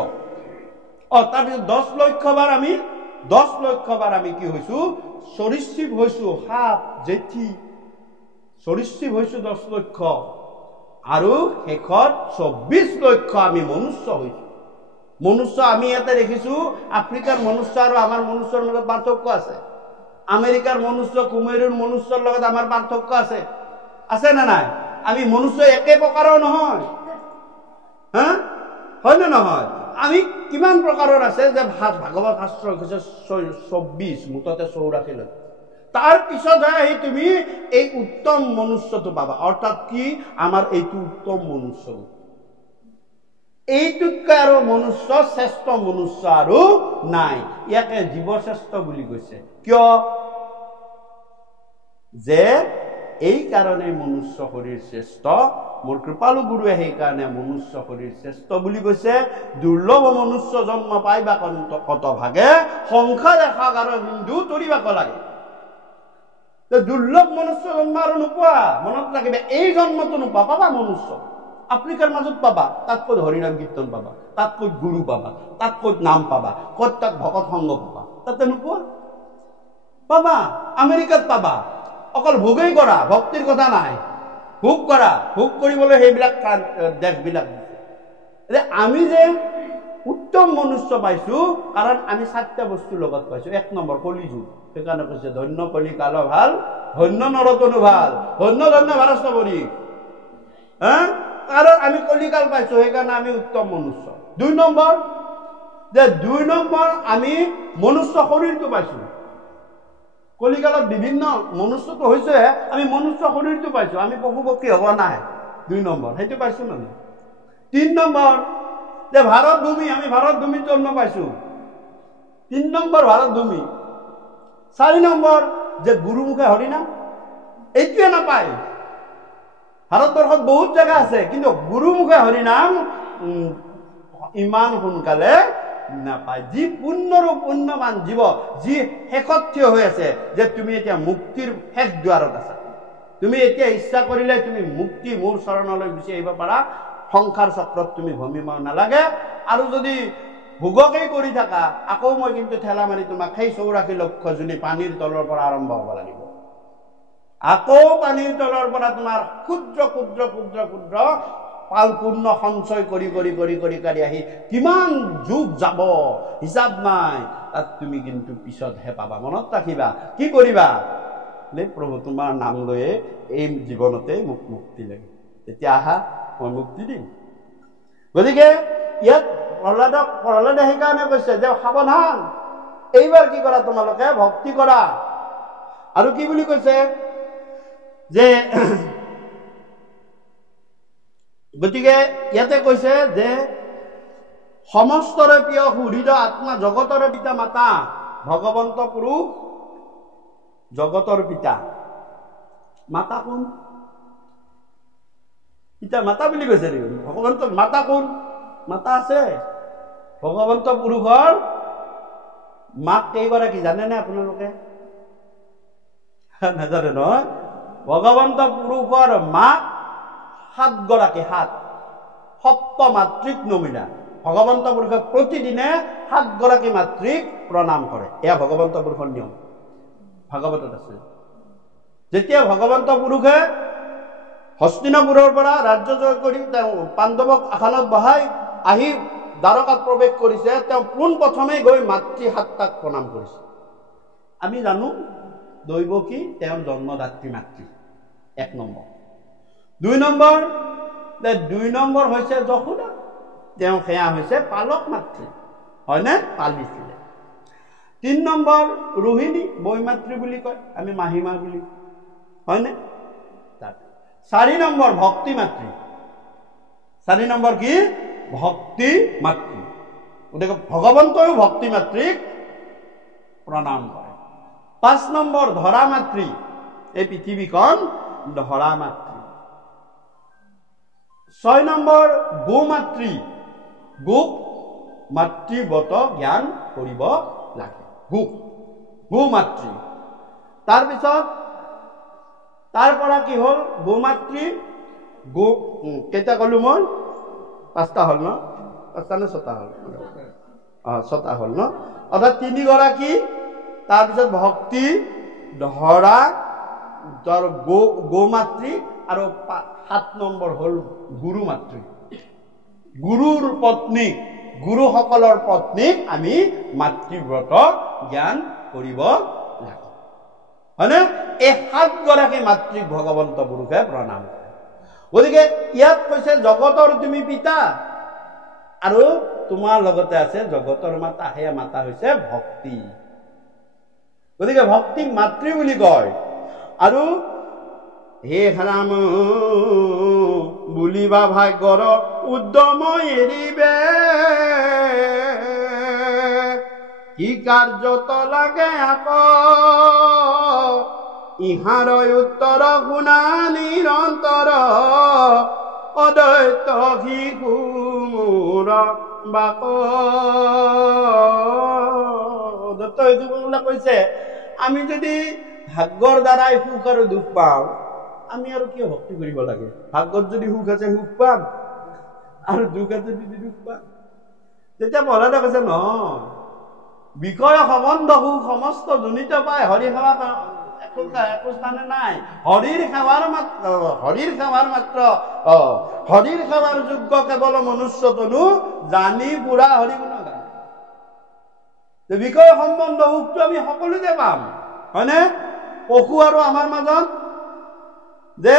তাৰপিছত 10 লক্ষ বাৰ আমি কি হৈছো? সৰীসৃপ হৈছো, সাপ জেঠী সৰীসৃপ হৈছো 10 লক্ষ। আৰু শেষত 24 লক্ষ আমি মনুষ্য হৈছো। মনুষ্য আমি ইয়াতে দেখিছো, আফ্ৰিকাৰ মনুষ্য আৰু আমাৰ মনুষ্যৰ মাজত পাৰ্থক্য আছে। আমেৰিকাৰ মনুষ্য কুমেৰুৰ মনুষ্যৰ লগত আমাৰ পাৰ্থক্য আছে নে নাই? আমি মনুষ্য একে প্ৰকাৰৰ নহয়, হয় নে নহয়? আমি কিমান প্ৰকাৰৰ আছে যে ভাগৱত শাস্ত্ৰ কৈছে 24, মুঠতে 84 লক্ষ। তাৰ পিছতহে আহি তুমি এই উত্তম মনুষ্যটো পাবা। অৰ্থাৎ কি? আমাৰ এইটো উত্তম মনুষ্য, এইটোতকৈ আৰু মনুষ্য শ্ৰেষ্ঠ মনুষ্য আৰু নাই। ইয়াকে জীৱশ্ৰেষ্ঠ বুলি কৈছে। কিয়? যে এই কাৰণে মনুষ্য শৰীৰ শ্ৰেষ্ঠ। মোৰ কৃপালু গুৰুৱে সেইকাৰণে মনুষ্য শৰীৰ শ্ৰেষ্ঠ বুলি কৈছে। দুৰ্লভ মনুষ্য জন্ম পাইবা কত ভাগে, সংসাৰে সাগৰ বিন্দু তৰিবাক লাগে। দুৰ্লভ মনুষ্য জন্ম আৰু নোপোৱা, মনত ৰাখিবা। এই জন্মটো নোপোৱা, পাবা মনুষ্য আফ্ৰিকাৰ মাজত পাবা, তাত ক'ত হৰিনাম কীৰ্তন পাবা, তাত ক'ত গুৰু পাবা, তাত ক'ত নাম পাবা, ক'ত তাত ভকত সংগ পাবা, তাতে নোপোৱা। পাবা আমেৰিকাত পাবা, অকল ভোগেই কৰা, ভক্তিৰ কথা নাই। ভোগ কৰা, ভোগ কৰিবলৈ সেইবিলাক দেশবিলাক দিছে। আমি যে উত্তম মনুষ্য পাইছো কাৰণ আমি 4টা বস্তুৰ লগত পাইছো। 1 নম্বৰ কলিযুগ, সেইকাৰণে কৈছে ধন্য কলি কাল ভাল, ধন্য নৰতনু ভাল, ধন্য ধন্য ভাৰস্তবৰী। কাৰণ আমি কলিকাল পাইছো, সেইকাৰণে আমি উত্তম মনুষ্য। 2 নম্বৰ যে 2 নম্বৰ আমি মনুষ্য শৰীৰটো পাইছো। কলিকালত বিভিন্ন মনুষ্যটো হৈছে, আমি মনুষ্য শৰীৰটো পাইছো, আমি পশু পক্ষী হ'ব নাই। 2 নম্বৰ সেইটো পাইছো মানে। 3 নম্বৰ যে ভাৰত ভূমি, আমি ভাৰত ভূমিত জন্ম পাইছো। 3 নম্বৰ ভাৰত ভূমি। 4 নম্বৰ যে গুৰুমুখে হৰিনাম, এইটোৱে নাপায়। ভাৰতবৰ্ষত বহুত জেগা আছে, কিন্তু গুৰুমুখে হৰিনাম ইমান সোনকালে নাপায়। যি পূৰ্ণৰূপ পুণ্যৱান জীৱ, যি শেষত থিয় হৈ আছে, যে তুমি এতিয়া মুক্তিৰ শেষ দুৱাৰত আছা, তুমি এতিয়া ইচ্ছা কৰিলে তুমি মুক্তি মোৰ চৰণলৈ গুচি আহিব পাৰা, সংসাৰ চক্ৰত তুমি ভমিব নালাগে। আৰু যদি ভোগকেই কৰি থাকা, আকৌ মই কিন্তু ঠেলা মাৰি তোমাক সেই 84 লক্ষ জুনি পানীৰ তলৰ পৰা আৰম্ভ হ'ব লাগিব। আকৌ পানীৰ তলৰ পৰা তোমাৰ ক্ষুদ্ৰ ক্ষুদ্ৰ ক্ষুদ্ৰ ক্ষুদ্ৰ পূৰ্ণ সঞ্চয় কৰি কৰি কৰি কৰি কৰি আহি কিমান যুগ যাব হিচাপ নাই, তাত তুমি কিন্তু পিছতহে পাবা। মনত ৰাখিবা, কি কৰিবা? প্ৰভু তোমাৰ নাম লৈয়ে এই জীৱনতে মোক মুক্তি লাগে, তেতিয়া আহা, মই মুক্তি দিম। গতিকে ইয়াত প্ৰহ্লাদে সেইকাৰণে কৈছে যে সাৱধান, এইবাৰ কি কৰা তোমালোকে? ভক্তি কৰা। আৰু কি বুলি কৈছে যে গতিকে ইয়াতে কৈছে যে সমস্তৰে প্ৰিয় সুহৃদ আত্মা, জগতৰে পিতা মাতা, ভগৱন্ত পুৰুষ জগতৰ পিতা। মাতা কোন? পিতা মাতা বুলি কৈছে দেখোন। ভগৱন্ত মাতা কোন? মাতা আছে। ভগৱন্ত পুৰুষৰ মাক কেইগৰাকী জানেনে আপোনালোকে? নাজানে নহয়। ভগৱন্ত পুৰুষৰ মাক 7 গৰাকী, 7 সপ্ত মাতৃক নমিলা। ভগৱন্ত পুৰুষে প্ৰতিদিনে 7 গৰাকী মাতৃক প্ৰণাম কৰে। এয়া ভগৱন্ত পুৰুষৰ নিয়ম, ভাগৱতত আছে। যেতিয়া ভগৱন্ত পুৰুষে হস্তিনাপুৰৰ পৰা ৰাজ্য জয় কৰি তেওঁ পাণ্ডৱক আসনত বহাই আহি দ্বাৰকাত প্ৰৱেশ কৰিছে, তেওঁ পোনপ্ৰথমে গৈ মাতৃ 7টাক প্ৰণাম কৰিছে। আমি জানো দৈৱকী তেওঁৰ জন্মদাত্ৰী মাতৃ, 1 নম্বৰ। 2 নম্বৰ, 2 নম্বৰ হৈছে যশোদা, তেওঁ সেয়া হৈছে পালক মাতৃ, হয়নে? পালিছিলে। 3 নম্বৰ ৰোহিণী, বৈ মাতৃ বুলি কয়, আমি মাহীমা বুলি, হয়নে? 4 নম্বৰ ভক্তি মাতৃ। 4 নম্বৰ কি? ভক্তি মাতৃ। গতিকে ভগৱন্তও ভক্তি মাতৃক প্ৰণাম কৰে। 5 নম্বৰ ধৰা মাতৃ, এই পৃথিৱীখন ধৰা মাতৃ। 6 নম্বৰ গো মাতৃ, গোক মাতৃব্ৰত জ্ঞান কৰিব লাগে, গো মাতৃ। তাৰপিছত তাৰ পৰা কি হ'ল? গোমাতৃ, কেইটা কলো মই? 5টা হ'ল ন? 5টা নে 6টা হ'ল? 6টা হ'ল ন? অৰ্থাৎ 3 গৰাকী। তাৰপিছত ভক্তি, ধৰা, গোমাতৃ, আৰু 7 নম্বৰ হ'ল গুৰু মাতৃ। গুৰুৰ পত্নী, গুৰুসকলৰ পত্নীক আমি মাতৃব্ৰত জ্ঞান কৰিব লাগে, হয়নে? এই 7 গৰাকী মাতৃক ভগৱন্ত পুৰুষে প্ৰণাম কৰে। গতিকে ইয়াত কৈছে জগতৰ তুমি পিতা, আৰু তোমাৰ লগতে আছে জগতৰ মাতা। সেয়া মাতা হৈছে ভক্তি। গতিকে ভক্তিক মাতৃ বুলি কয়। আৰু হে ৰাম বুলিবা ভাগ্যৰ উদ্যম এৰিবে, কি কাৰ্যত লাগে আকৌ ইহাৰ উত্তৰ শুনা নিৰন্তৰ, অদ্বৈত শিশু মোৰ বাক। দত্ত শিশুবিলাক কৈছে, আমি যদি ভাগ্যৰ দ্বাৰাই সুখ আৰু দুখ পাওঁ, আমি আৰু কিয় ভক্তি কৰিব লাগে? ভাগ্যত যদি সুখ আছে সুখ পাম, আৰু দুখ আছে যদি দুখ পাম। তেতিয়া প্ৰহ্লাদে কৈছে নহয়, বিষয় সম্বন্ধ সুখ সমস্ত জনিত পায় হৰি সেৱা একো স্থানে নাই। হৰিৰ সেৱাৰ যোগ্য কেৱল মনুষ্য তনু, জানি পুৰা হৰি গুণ গায়। বিষয় সম্বন্ধ সুখটো আমি সকলোতে পাম, হয়নে? পশু আৰু আমাৰ মাজত যে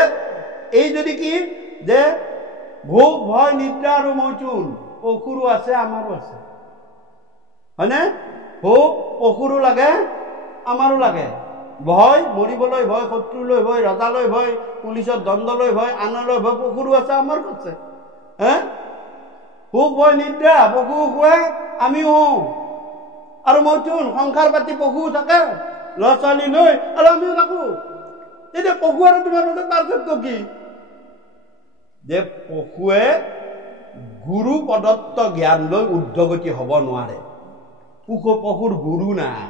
এই যদি কি যে ভোগ ভয় নিদ্ৰা আৰু মৈথুন পশুৰো আছে, আমাৰো আছে, হয়নে? ভোগ পশুৰো লাগে, আমাৰো লাগে। ভয়, মৰিবলৈ ভয়, শত্ৰুলৈ ভয়, ৰজালৈ ভয়, পুলিচৰ দণ্ডলৈ ভয়, আনলৈ ভয়, পশুৰো আছে, আমাৰো আছে। ভোগ ভয় নিদ্ৰা পশু শুৱে, আমিও হওঁ। আৰু মৈথুন সংসাৰ পাতি পশুও থাকে, ল'ৰা ছোৱালী লৈ, আৰু আমিও থাকো। এতিয়া পশু আৰু তোমাৰ মাজত পাৰ্থক্য কি? যে পশুৱে গুৰু প্ৰদত্ত জ্ঞান লৈ ঊৰ্ধ্বগতি হ'ব নোৱাৰে। পশুৰ গুৰু নাই,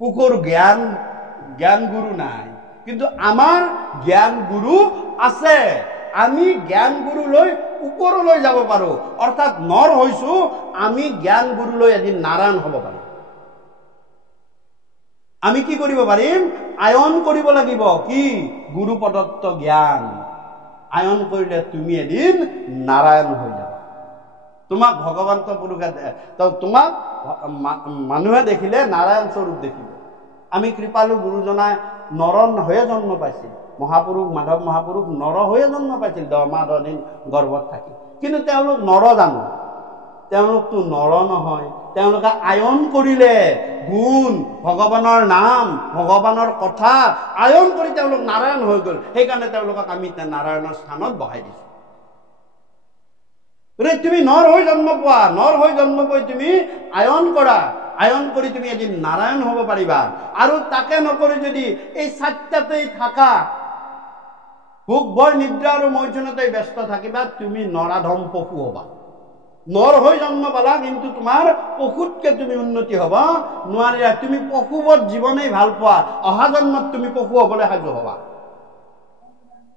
পশুৰ জ্ঞান গুৰু নাই। কিন্তু আমাৰ জ্ঞান গুৰু আছে। আমি জ্ঞান গুৰু লৈ ওপৰলৈ যাব পাৰো। অৰ্থাৎ নৰ হৈছো, আমি জ্ঞান গুৰু লৈ এদিন নাৰায়ণ হ'ব পাৰিম। আমি কি কৰিব পাৰিম? আয়ন কৰিব লাগিব। কি? গুৰু প্ৰদত্ত জ্ঞান আয়ন কৰিলে তুমি এদিন নাৰায়ণ হৈ যাবা। তোমাক ভগৱন্ত পুৰুষে, তোমাক মানুহে দেখিলে নাৰায়ণ স্বৰূপ দেখিব। আমি কৃপালু গুৰুজনাই নৰ হৈয়ে জন্ম পাইছিল। মহাপুৰুষ মাধৱ মহাপুৰুষ নৰ হৈয়ে জন্ম পাইছিল 10 মাহ 10 দিন গৰ্ভত থাকি। কিন্তু তেওঁলোক নৰ জানো? তেওঁলোকতো নৰ নহয়। তেওঁলোকে আয়ন কৰিলে গুণ, ভগৱানৰ নাম, ভগৱানৰ কথা আয়ন কৰি তেওঁলোক নাৰায়ণ হৈ গ'ল। সেইকাৰণে তেওঁলোকক আমি নাৰায়ণৰ স্থানত বহাই দিছো। তুমি নৰ হৈ জন্ম পোৱা, নৰ হৈ জন্ম পাই তুমি আয়ন কৰা, আয়ন কৰি তুমি এদিন নাৰায়ণ হ'ব পাৰিবা। আৰু তাকে নকৰি যদি এই চাৰিটাতেই থাকা, ভোগ ভয় নিদ্ৰা আৰু মৈথুনতে ব্যস্ত থাকিবা, তুমি নৰাধম পশু হবা। নৰ হৈ জন্ম পালা, কিন্তু তোমাৰ পশুতকে তুমি উন্নতি হব নোৱাৰিলা। তুমি পশুবধ জীৱনেই ভাল পোৱা, অহা জন্মত তুমি পশু হবলৈ সাজু হবা।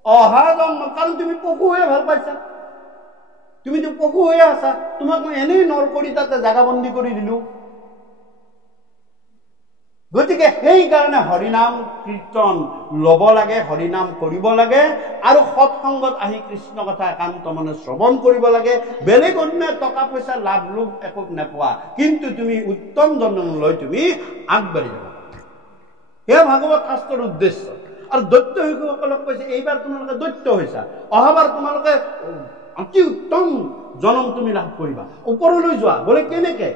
অহা জন্মত, কাৰণ তুমি পশু হৈয়ে ভাল পাইছা, তুমিতো পশু হৈয়ে আছা। তোমাক মই এনেই নৰ কৰি তাতে জাগাবন্দী কৰি দিলো। গতিকে সেইকাৰণে হৰিনাম কীৰ্তন ল'ব লাগে, হৰিনাম কৰিব লাগে, আৰু সৎসংগত আহি কৃষ্ণ কথা একান্ত মনে শ্ৰৱণ কৰিব লাগে। বেলেগ অন্য টকা পইচা লাভ লোভ একো নোপোৱা, কিন্তু তুমি উত্তম জন্ম লৈ তুমি আগবাঢ়ি যাবা। সেয়া ভাগৱত শাস্ত্ৰৰ উদ্দেশ্য। আৰু দৈত্য শিশুসকলক কৈছে, এইবাৰ তোমালোকে দৈত্য হৈছা, অহাবাৰ তোমালোকে অতি উত্তম জন্ম তুমি লাভ কৰিবা, ওপৰলৈ যোৱা। বোলে কেনেকে?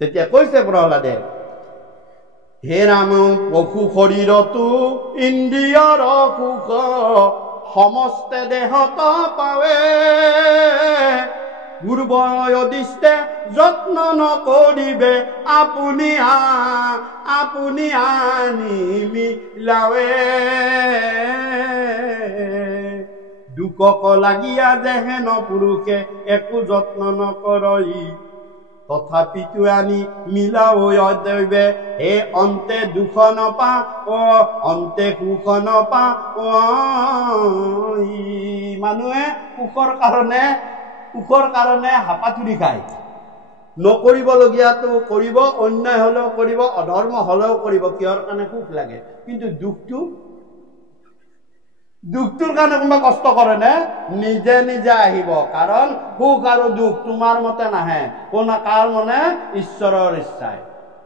তেতিয়া কৈছে প্ৰহ্লাদে, হে ৰাম, পশু শৰীৰতো ইন্দ্ৰিয়ৰ সুখ, সমস্তে দেহত পাৱে, পূৰ্বয় দিষ্টে যত্ন নকৰিবে, আপুনি আনি মিলাৱে, দুকক লাগিয়া যেহেন পুৰুষে একো যত্ন নকৰই, তথাপিতো আনি মিলাও দৈবে, হে অন্তে দুখ নপা, অন্তে সুখ নপা। মানুহে সুখৰ কাৰণে হাপাথুৰি খায়। নকৰিবলগীয়াটো কৰিব, অন্যায় হলেও কৰিব, অধৰ্ম হলেও কৰিব। কিহৰ কাৰণে? সুখ লাগে। কিন্তু দুখটোৰ কাৰণে কোনোবা কষ্ট কৰে নে? নিজে নিজে আহিব। কাৰণ সুখ আৰু দুখ তোমাৰ মতে নাহে, কাৰ মানে? ঈশ্বৰৰ ইচ্ছাই।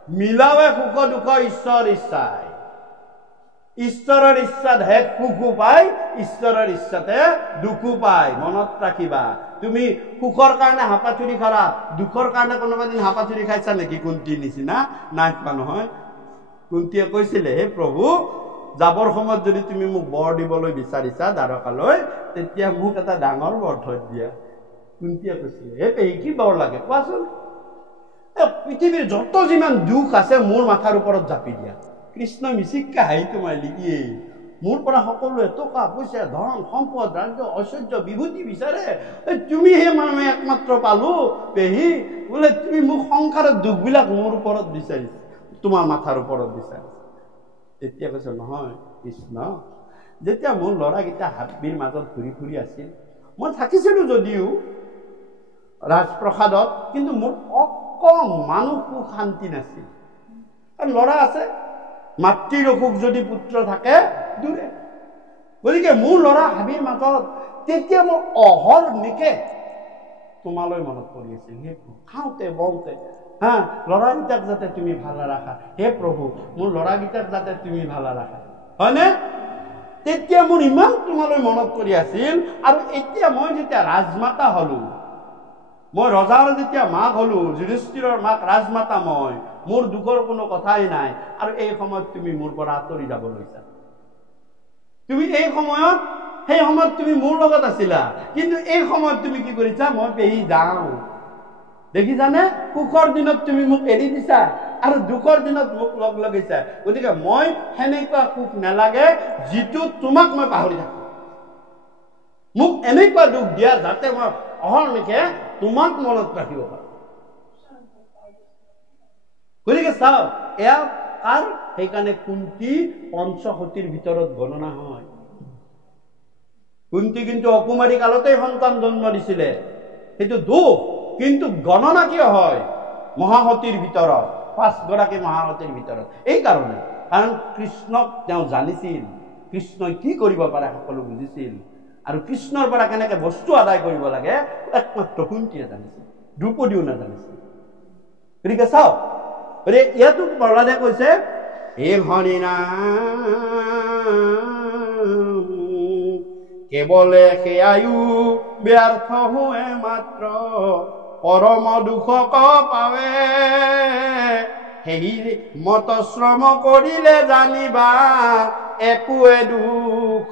মিলাৱে সুখ দুখ ঈশ্বৰৰ ইচ্ছাই। ঈশ্বৰৰ ইচ্ছাতহে সুখো পায়, ঈশ্বৰৰ ইচ্ছাতে দুখো পায়। মনত ৰাখিবা, তুমি সুখৰ কাৰণে হাপাথুৰি খালা, দুখৰ কাৰণে কোনোবা দিন হাপাথুৰি খাইছা নেকি? কুন্তীৰ নিচিনা নাই খোৱা নহয়। কুন্তীয়ে কৈছিলে, হে প্ৰভু, যাবৰ সময়ত যদি তুমি মোক বৰ দিবলৈ বিচাৰিছা দ্বাৰকালৈ, তেতিয়া মোক এটা ডাঙৰ বৰ থৈ দিয়া। কুন্তীয়ে কৈছিলে, হে পেহী, কি বৰ লাগে কোৱাচোন? পৃথিৱীৰ যত যিমান দুখ আছে মোৰ মাথাৰ ওপৰত জাপি দিয়া। কৃষ্ণ মিচিককে হাঁহি তোমাইলি, মোৰ পৰা সকলোৱে টকা পইচা ধন সম্পদ ৰাজ্য ঐশ্বৰ্য বিভূতি বিচাৰে, তুমিহে মানুহে একমাত্ৰ পালো পেহী। বোলে তুমি মোক সংসাৰৰ দুখবিলাক মোৰ ওপৰত বিচাৰিছা, তোমাৰ মাথাৰ ওপৰত বিচাৰিছা। তেতিয়া কৈছে, নহয় কৃষ্ণ, যেতিয়া মোৰ ল'ৰাকেইটা হাবিৰ মাজত ঘূৰি ফুৰি আছিল, মই থাকিছিলো যদিও ৰাজপ্ৰসাদত, কিন্তু মোৰ অকণমানো সুখ শান্তি নাছিল। কাৰণ ল'ৰা আছে, মাতৃৰ অসুখ যদি পুত্ৰ থাকে দূৰে। গতিকে মোৰ ল'ৰা হাবিৰ মাজত তেতিয়া মোৰ অহৰ্নিশে তোমালৈ মনত পৰি আছিল। হে খাওঁতে বওঁতে ল'ৰাকেইটাক যাতে তুমি ভালে ৰাখা, হে প্ৰভু মোৰ ল'ৰাকেইটাক যাতে তুমি ভালে ৰাখা, হয়নে? তেতিয়া মোৰ ইমান তোমালৈ মনত পৰি আছিল। আৰু এতিয়া মই যেতিয়া ৰাজমাতা হলো, মই ৰজাৰ যেতিয়া মাক হলো, যুধিষ্ঠিৰৰ মাক ৰাজমাতা মই, মোৰ দুখৰ কোনো কথাই নাই। আৰু এই সময়ত তুমি মোৰ পৰা আঁতৰি যাব লৈছা। তুমি এই সময়ত, সেই সময়ত তুমি মোৰ লগত আছিলা, কিন্তু এই সময়ত তুমি কি কৰিছা? মই পেহী যাওঁ। দেখিছানে? সুখৰ দিনত তুমি মোক এৰি দিছা আৰু দুখৰ দিনত মোক লগ লগাইছা। গতিকে মই সেনেকুৱা সুখ নালাগে যিটো তোমাক মই পাহৰি থাকো। মোক এনেকুৱা দুখ দিয়া যাতে মই অহৰ্নিশে তোমাক মনত ৰাখিব পাৰো। গতিকে চাওক, এয়া কাৰ? সেইকাৰণে কুন্তি পঞ্চসতীৰ ভিতৰত গণনা হয়। কুন্তি কিন্তু অকুমাৰী কালতেই সন্তান জন্ম দিছিলে, সেইটো দুখ। কিন্তু গণনা কিয় হয় মহাসতীৰ ভিতৰত, 5 গৰাকী মহাসতীৰ ভিতৰত? এই কাৰণে, কাৰণ কৃষ্ণক তেওঁ জানিছিল, কৃষ্ণই কি কৰিব পাৰে সকলো বুজিছিল, আৰু কৃষ্ণৰ পৰা কেনেকে বস্তু আদায় কৰিব লাগে একমাত্ৰ কুন্তিয়ে জানিছিল, দ্ৰৌপদীও নাজানিছিল। গতিকে চাওক, ইয়াতো প্ৰহ্লাদে কৈছে, হে হৰি নাম কেৱলে সেয়ায়ো ব্যৰ্থ হোৱে মাত্ৰ, পৰম দুখক পাৱে সেই মত শ্ৰম কৰিলে জানিবা, একোৱে দুখ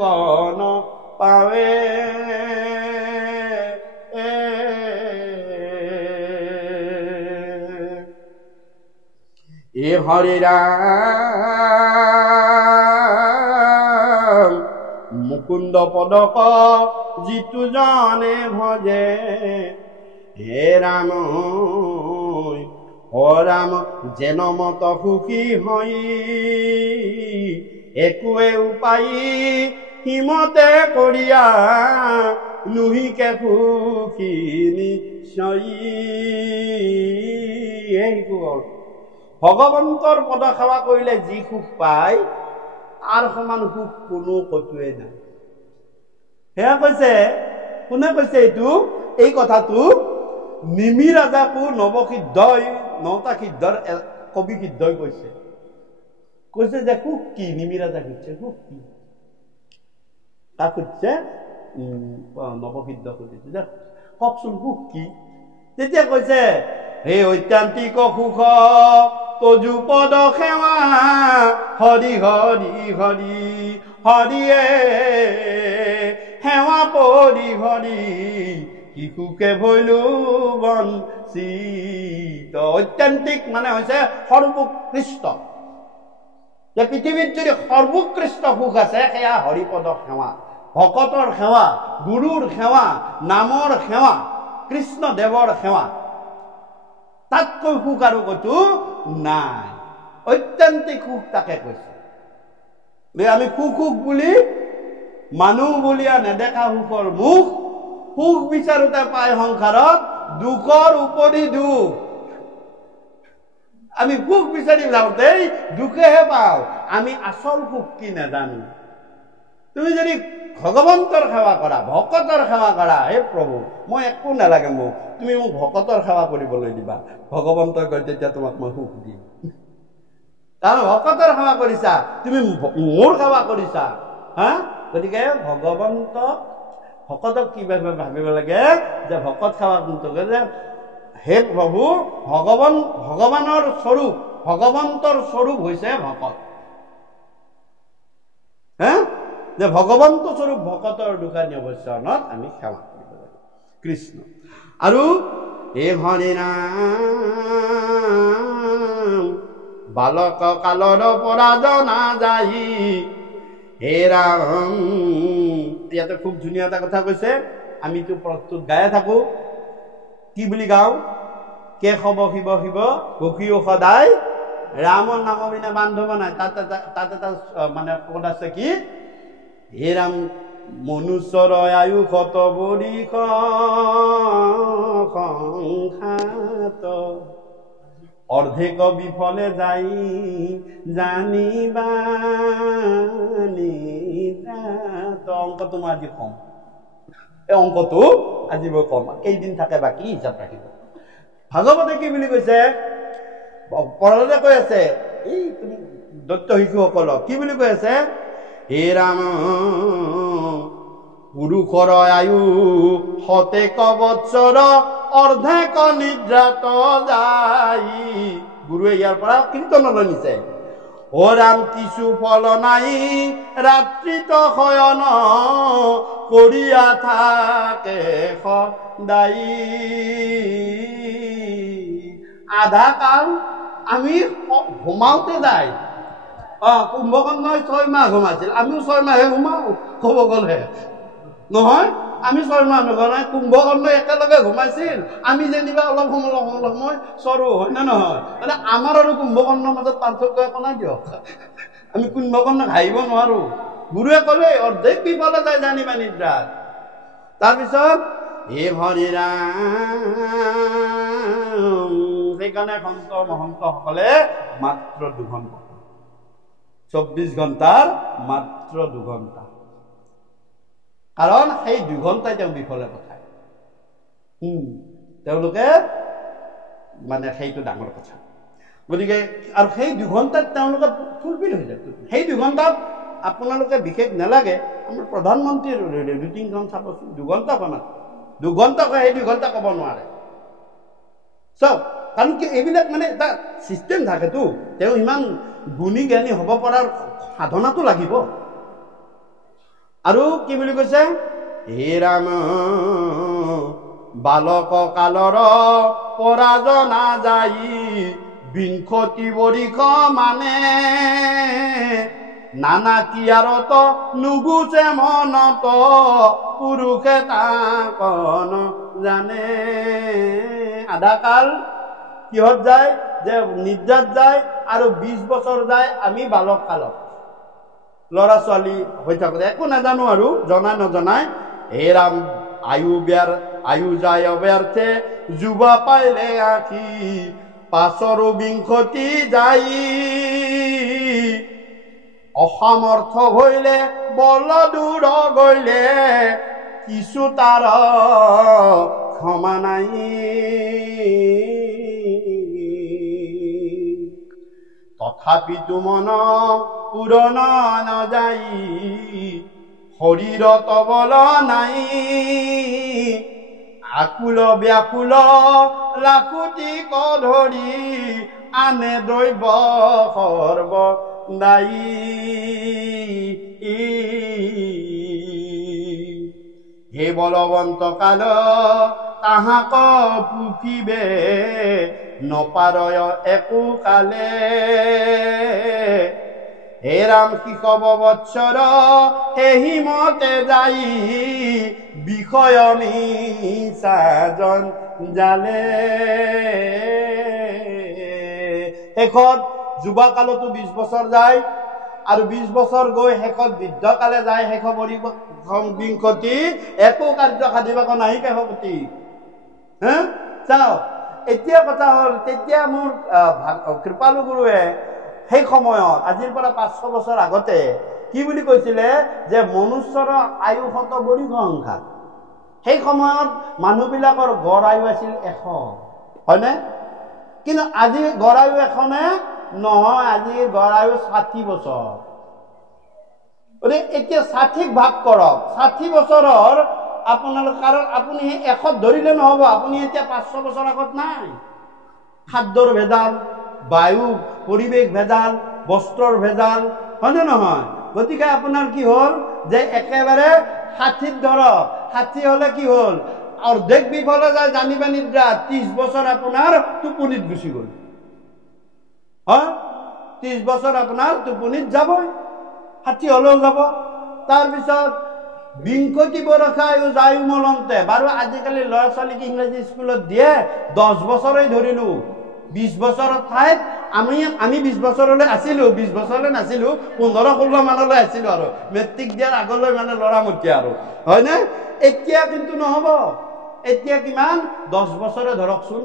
নপাৱে। এ হৰি ৰাম মুকুন্দ পদক যিটো জানে ভজে, হে ৰাম ও ৰাম যেন মত সুখী হৈ, একোৱে উপায় হিমতে কৰিয়া, নুহিকে সুখী নিশ্চয়। ভগৱন্তৰ পদ সেৱা কৰিলে যি সুখ পায় তাৰ সমান সুখ কোনো কতোৱে নাই। সেয়া কৈছে, কোনে কৈছে এইটো? এই কথাটো নিমি ৰাজাকো নৱসিদ্ধই, 9টা সিদ্ধৰ কবি সিদ্ধই কৈছে। কৈছে যে সুখ কি? নিমি ৰাজা সুধিছে সুখ কি? তাক সুধিছে নৱসিদ্ধ সুধিছে যে কওকচোন সুখ কি? তেতিয়া কৈছে, হে ঐত্যান্তিক সুখ তজু পদ সেৱা, হৰি হৰি হৰি হৰিয়ে সেৱা পৰি হৰি, শিশুকে ভৈলো বঞ্চিত। ঐত্যান্তিক মানে হৈছে সৰ্বোৎকৃষ্ট। যে পৃথিৱীত যদি সৰ্বোৎকৃষ্ট সুখ আছে সেয়া হৰিপদ সেৱা, ভকতৰ সেৱা, গুৰুৰ সেৱা, নামৰ সেৱা, কৃষ্ণদেৱৰ সেৱা। তাতকৈ সুখ আৰু কতো নাই। ঐত্যান্তিক সুখ তাকে কৈছে। আমি সুখ বুলি মানুহ বুলিয়া নেদেখা সুখৰ মুখ, সুখ বিচাৰোতে পায় সংসাৰত দুখৰ উপৰি দুখ। আমি সুখ বিচাৰি যাওঁতেই দুখেহে পাওঁ, আমি আচল সুখ কি নাজানো। তুমি যদি ভগৱন্তৰ সেৱা কৰা, ভকতৰ সেৱা কৰা, হে প্ৰভু মই একো নালাগে, মোক তুমি মোক ভকতৰ সেৱা কৰিবলৈ দিবা, ভগৱন্তই কয় তেতিয়া তোমাক মই সুখ দিম। কাৰণ ভকতৰ সেৱা কৰিছা, তুমি মোৰ সেৱা কৰিছা। গতিকে ভকতক কি ভাবিব লাগে যে ভকত সেৱা কোনটো যে হে প্ৰভু ভগৱানৰ স্বৰূপ, ভগৱন্তৰ স্বৰূপ হৈছে ভকত। যে ভগৱন্ত স্বৰূপ ভকতৰ দোকানী অৱস্থানত আমি সেৱা কৰিব লাগে কৃষ্ণ। আৰু হে হৰি নাম বালক কালৰ পৰা জনা যায়, হে ৰাম। ইয়াতে খুব ধুনীয়া এটা কথা কৈছে, আমিতো পদটোত গায়ে থাকো। কি বুলি গাওঁ? কেশৱ শিৱ শিৱ ঘষিও সদায় ৰামৰ নাম বিনা বান্ধৱ নাই। তাত এটা মানে পদ আছে কি? হে ৰাম মনুষ্যৰ আয়ুষত বৰিষ সংঘাত, অৰ্ধেক বিফলে যাই জানিবা নিদ্ৰাত। অংকটো মই আজি কম, এই অংকটো আজি মই কম, কেইদিন থাকে বাকী হিচাপ ৰাখিব। ভাগৱতে কি বুলি কৈছে, পৰলে কৈ আছে এই দত্ত শিশুসকলক কি বুলি কৈ আছে, হে ৰাম পুৰুষৰ আয়ু শতেক বৎসৰ অৰ্ধেক নিদ্ৰাত যাই। গুৰুৱে ইয়াৰ পৰা কীৰ্তনলৈ নিছে। ও ৰাম কিছু ফল নাই ৰাত্ৰিত শয়ন কৰিয়া থাকে সদায়। আধা কাল আমি ঘুমাওতে যায়। কুম্ভকৰ্ণই 6 মাহ ঘুমাইছিল, আমিও 6 মাহে ঘুমাও ক'ব গ'লে, নহয়? আমি 6 মাহ নঘনাই, কুম্ভকৰ্ণই একেলগে ঘুমাইছিল, আমি যেনিবা অলপ সময় চৰো, হয় নে নহয়? মানে আমাৰ আৰু কুম্ভকৰ্ণৰ মাজত পাৰ্থক্য একো নাই দিয়ক, আমি কুম্ভকৰ্ণক হাঁহিব নোৱাৰো। গুৰুৱে ক'লে অৰ্ধেক বিফলে যায় জানিবা নিদ্ৰাত। তাৰপিছত হে হৰি ৰাম, সেইকাৰণে সন্ত মহন্তসকলে মাত্ৰ 2 ঘণ্টা, 24 ঘণ্টাৰ মাত্ৰ 2 ঘণ্টা, কাৰণ সেই 2 ঘণ্টাই তেওঁ বিফলে পঠায়। তেওঁলোকে মানে সেইটো ডাঙৰ কথা। গতিকে আৰু সেই 2 ঘণ্টাত তেওঁলোকে ফুলফিল হৈ যায়। সেই 2 ঘণ্টাত আপোনালোকে বিশেষ নালাগে, আমাৰ প্ৰধানমন্ত্ৰীৰ ৰুটিনখন চাবচোন, 2 ঘণ্টা কমাত 2 ঘণ্টা কয়, সেই 2 ঘণ্টা ক'ব নোৱাৰে চব। কাৰণ কি এইবিলাক মানে এটা ছিষ্টেম থাকেতো, তেওঁ ইমান গুণী জ্ঞানী হ'ব পৰাৰ সাধনাটো লাগিব। আৰু কি বুলি কৈছে, হে ৰাম বালক কালৰ পৰা জনা যাই বিংশতি বৰিষ মানে নানা কিয়াৰত নুগুচে মনত পুৰুষে তাকন জানে। আধা কাল কিহত যায়, যে নিদ্ৰাত যায়, আৰু 20 বছৰ যায় আমি বালক কালত, ল'ৰা ছোৱালী হৈ থাকোঁতে একো নাজানো আৰু জনাই নজনাই। হে ৰাম আয়ু যায় অব্যৰ্থে যুৱা পাইলে আঁকি 5 যাই অসামৰ্থ হইলে বল দূৰ গইলে কিছু তাৰ ক্ষমা নাই। তথাপিতো মন পূৰণ নযাই শৰীৰত বল নাই আকুল ব্যাকুল লাখুটিক ধৰি আনে দৈৱ সৰ্ব দায়ী। হে বলবন্ত কাল তাহাক পুখিবে নপাৰয় একো কালে। হে ৰাম শিশব বৎসৰ এহিমতে যাই বিষয় মিছাজন জালে। শেষত যুৱা কালতো 20 বছৰ যায়, আৰু 20 বছৰ গৈ শেষত বৃদ্ধকালে যায়। শেষ বিংশতি একো কাৰ্য সাধিবাক নাহি শেষপতি। চাও এতিয়া কথা হ'ল, তেতিয়া মোৰ কৃপালু গুৰুৱে সেই সময়ত আজিৰ পৰা 500 বছৰ আগতে কি বুলি কৈছিলে, যে মনুষ্যৰ আয়ু 100 বৰিষ সংখ্যা। সেই সময়ত মানুহবিলাকৰ গড় আয়ু আছিল 100, হয়নে? কিন্তু আজি গড় আয়ু 100 নে নহয়, আজি গড় আয়ু 60 বছৰ। এতিয়া 60ক ভাগ কৰক, 60 বছৰৰ আপোনালোক, কাৰণ আপুনি 100 ধৰিলে নহ'ব, আপুনি এতিয়া 500 বছৰ আগত নাই। খাদ্যৰ ভেজাল, বায়ু পৰিৱেশ ভেজাল, বস্ত্ৰৰ ভেজাল, হয়নে নহয়? গতিকে আপোনাৰ কি হ'ল, যে একেবাৰে 60ত ধৰক, 60 হ'লে কি হ'ল, অৰ্ধেক বিফলে যায় জানিবা নিদ্ৰা। 30 বছৰ আপোনাৰ টোপনিত গুচি গ'ল। 30 বছৰ আপোনাৰ টোপনিত যাবই, 60 হ'লেও যাব। তাৰপিছত বিংশতি বৰষায়ু যায় মলন্তে। বাৰু আজিকালি ল'ৰা ছোৱালীক ইংৰাজী স্কুলত দিয়ে 10 বছৰেই ধৰিলোঁ, 20 বছৰৰ ঠাইত আমি 20 বছৰলৈ আছিলোঁ, 20 বছৰলৈ নাছিলোঁ, 15-16 মানলৈ আছিলোঁ, আৰু মেট্ৰিক দিয়াৰ আগলৈ মানে ল'ৰামতীয়া আৰু, হয়নে? এতিয়া কিন্তু নহ'ব। এতিয়া কিমান, 10 বছৰে ধৰকচোন,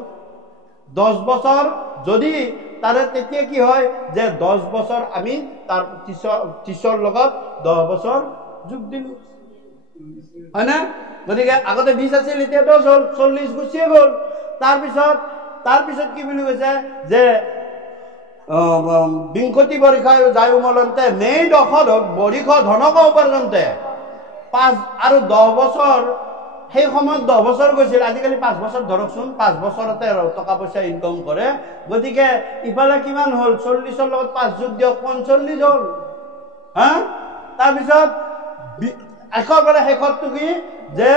10 বছৰ যদি তাৰে তেতিয়া কি হয় যে 10 বছৰ আমি তাৰ টিচৰ লগত 10 বছৰ যোগ দিলোঁ, হয় না? গতিকে আগতে 20 আছিল, এতিয়া 10 হ'ল, 40 গুচিয়ে গ'ল। তাৰপিছত কি বুলি কৈছে যে বিংশতি বৰ্ষায় যায় উমলন্তে নেই দশত বৰিষ ধনক উপাৰ্জন্তে। 5 আৰু 10 বছৰ, সেই সময়ত 10 বছৰ গৈছিল, আজিকালি 5 বছৰ ধৰকচোন, 5 বছৰতে টকা পইচা ইনকাম কৰে। গতিকে ইফালে কিমান হ'ল, 40ৰ লগত 5 যোগ দিয়ক, 45 হ'ল। হা? তাৰপিছত একেবাৰে শেষতটো কি যে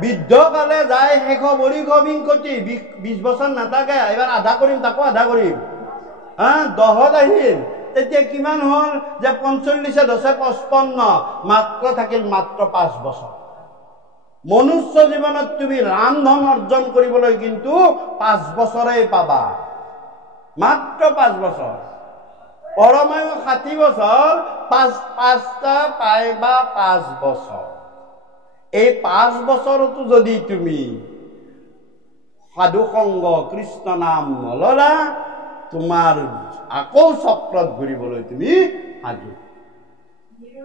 বৃদ্ধকালে যায় শেষ বৰিষ বিংশতি, 20 বছৰ নাথাকে, এবাৰ আধা কৰিম, তাকো আধা কৰিম। 10ত আহিল, তেতিয়া কিমান হ'ল যে 45 10 55, মাত্ৰ থাকিল মাত্ৰ 5 বছৰ। মনুষ্য জীৱনত তুমি ৰামধন অৰ্জন কৰিবলৈ কিন্তু 5 বছৰেই পাবা, মাত্ৰ 5 বছৰ। পৰমায়ু 60 বছৰ, 5টা পাইবা 5 বছৰ। এই 5 বছৰতো যদি তুমি সাধু সংগ কৃষ্ণ নাম নললা, তোমাৰ আকৌ চক্ৰত ঘূৰিবলৈ তুমি সাজু।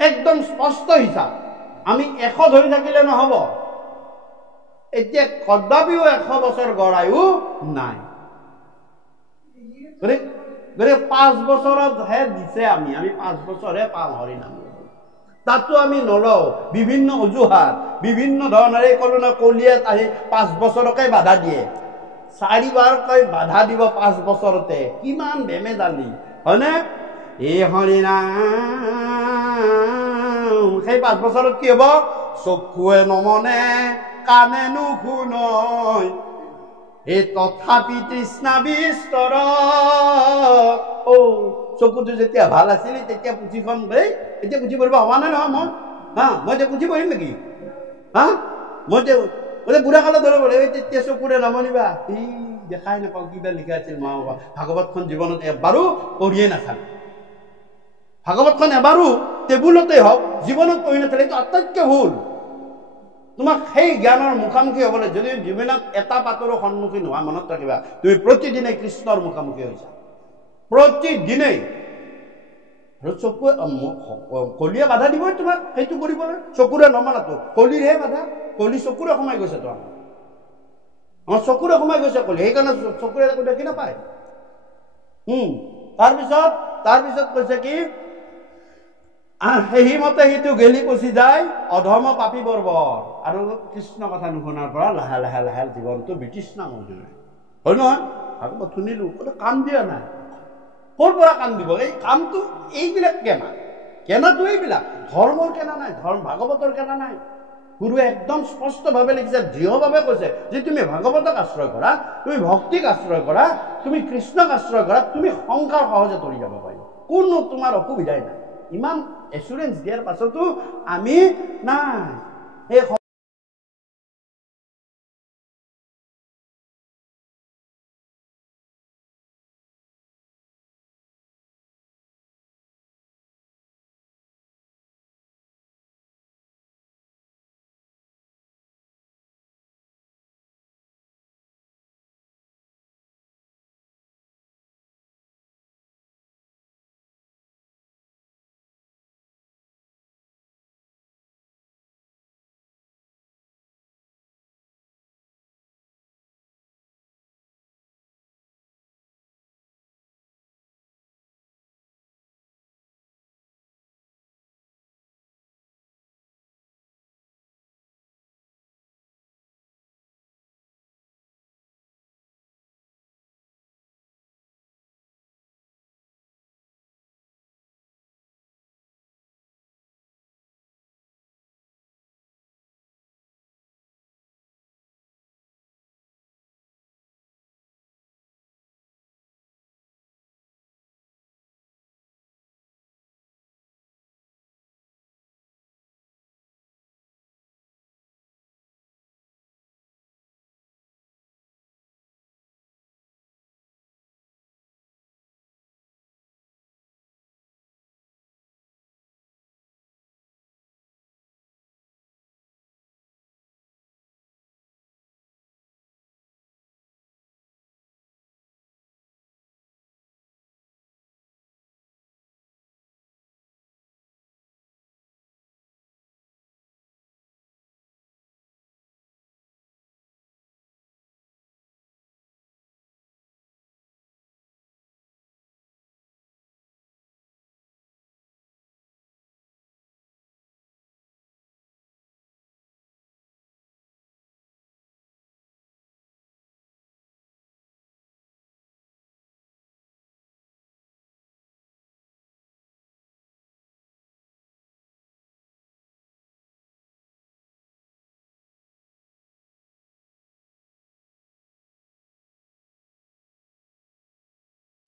একদম স্পষ্ট হিচাপ। আমি 100 ধৰি থাকিলে নহব। এতিয়া কদাপিও 100 বছৰ গড়ায়ো নাই। গতিকে 5 বছৰতহে দিছে, আমি 5 বছৰহে পাম হৰিনাম। তাতো আমি নলওঁ, বিভিন্ন অজুহাত, বিভিন্ন ধৰণেৰে ক'লো না, কলিয়াত আহি 5 বছৰকে বাধা দিয়ে, 4বাৰকৈ বাধা দিব 5 বছৰতে, কিমান বেমেজালি, হয়নে? এই হৰিনাম, সেই 5 বছৰত কি হ'ব? চকুৱে নমনে, কাণে নুশুনয়, এই তথাপি তৃষ্ণা বিস্তৰ। চকুটো যেতিয়া ভাল আছিল, তেতিয়া পুথিখন দেই, এতিয়া পুথি পঢ়িব হোৱা নাই নহয় মই। মই এতিয়া পুথি পঢ়িম নেকি? মই বুঢ়া কালত ধৰিব লাগিব, তেতিয়া চকুৰে নমনিবা, দেখাই নাপাওঁ কিবা লিখা আছিল মা বাবা। ভাগৱতখন জীৱনত এবাৰো পঢ়িয়ে নাথাকে। ভাগৱতখন এবাৰো টেবুলতে হওক, জীৱনত পঢ়ি নাথাকে, এইটো আটাইতকৈ ভুল। তোমাক সেই জ্ঞানৰ মুখামুখি হ'বলৈ যদি জীৱনত এটা পাতৰো সন্মুখীন নোহোৱা, মনত ৰাখিবা, তুমি প্ৰতিদিনে কৃষ্ণৰ মুখামুখি হৈছা, প্ৰতিদিনেই। আৰু চকুৱে কলিয়ে বাধা দিবই তোমাক সেইটো কৰিবলৈ, চকুৰে নমানাতো কলিৰহে বাধা। কলি চকুৰে সোমাই গৈছে, তো আমাৰ চকুৰে সোমাই গৈছে কলি, সেইকাৰণে চকুৰে একো দেখি নাপায়। তাৰপিছত কৈছে কি, সেইমতে সিটো গেলি পচি যায় অধৰ্ম পাপী বৰ্বৰ। আৰু কৃষ্ণ কথা নুশুনাৰ পৰা লাহে লাহে লাহে জীৱনটো বিতৃষ্ণা হৈ যায়, হয় নহয়? ভাগৱত শুনিলো, কাম দিয়া নাই, ক'ৰ পৰা কাম দিব? এই কামটো এইবিলাক কেনাটো এইবিলাক, ধৰ্মৰ কেনা নাই, ভাগৱতৰ কেনা নাই। গুৰুৱে একদম স্পষ্টভাৱে লিখিছে, দৃঢ়ভাৱে কৈছে যে তুমি ভাগৱতক আশ্ৰয় কৰা, তুমি ভক্তিক আশ্ৰয় কৰা, তুমি কৃষ্ণক আশ্ৰয় কৰা, তুমি সংসাৰ সহজে তৰি যাব পাৰিবা, কোনো তোমাৰ অসুবিধাই নাই। ইমান এচুৰেঞ্চ দিয়াৰ পাছতো আমি নাই। এই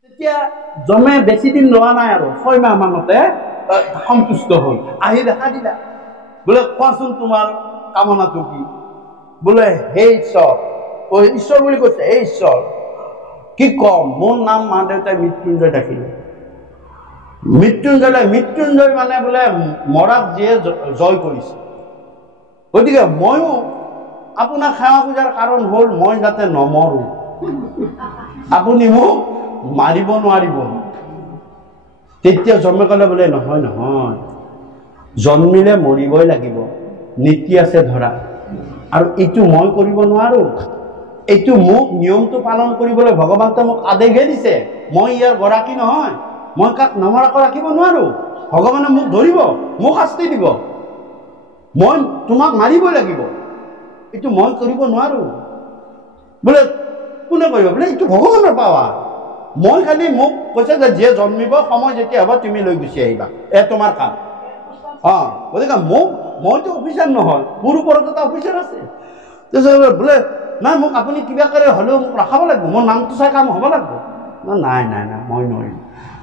তেতিয়া জমে বেছি দিন লোৱা নাই আৰু 6 মাহ মানতে সন্তুষ্ট হ'ল, আহি দেখা দিলা বোলে কোৱাচোন তোমাৰ কামনাটো কি? বোলে হে ঈশ্বৰ, ঈশ্বৰ বুলি কৈছে, হে ঈশ্বৰ কি কম, মোৰ নাম মা দেউতাই মৃত্যুঞ্জয় ৰাখিলে। মৃত্যুঞ্জয় মানে বোলে মৰাক যিয়ে জয় কৰিছে। গতিকে ময়ো আপোনাক সেৱা পূজাৰ কাৰণ হ'ল মই যাতে নমৰো, আপুনি মোক মাৰিব নোৱাৰিব। তেতিয়া জন্মে ক'লে বোলে নহয় নহয়, জন্মিলে মৰিবই লাগিব, নীতি আছে ধৰা, আৰু এইটো মই কৰিব নোৱাৰো, এইটো মোক নিয়মটো পালন কৰিবলৈ ভগৱানে মোক আদেশহে দিছে, মই ইয়াৰ গৰাকী নহয়, মই কাক নমৰাকৈ ৰাখিব নোৱাৰো, ভগৱানে মোক ধৰিব, মোক শাস্তি দিব, মই তোমাক মাৰিবই লাগিব, এইটো মই কৰিব নোৱাৰো। বোলে কোনে কৰিব? বোলে এইটো ভগৱানৰ পাৱা, মই খালি মোক কৈছে যে যিয়ে জন্মিব সময় যেতিয়া হ'ব তুমি লৈ গুচি আহিবা, তোমাৰ কাম। গতিকে মইতো অফিচাৰ নহয়, মোৰ ওপৰত এটা অফিচাৰ আছে। বোলে নাই মোক আপুনি কিবা কৰি হ'লেও মোক ৰখাব লাগিব, মোৰ নামটো চাই কাম হ'ব লাগিব। নাই নাই নাই মই নোৱাৰিম।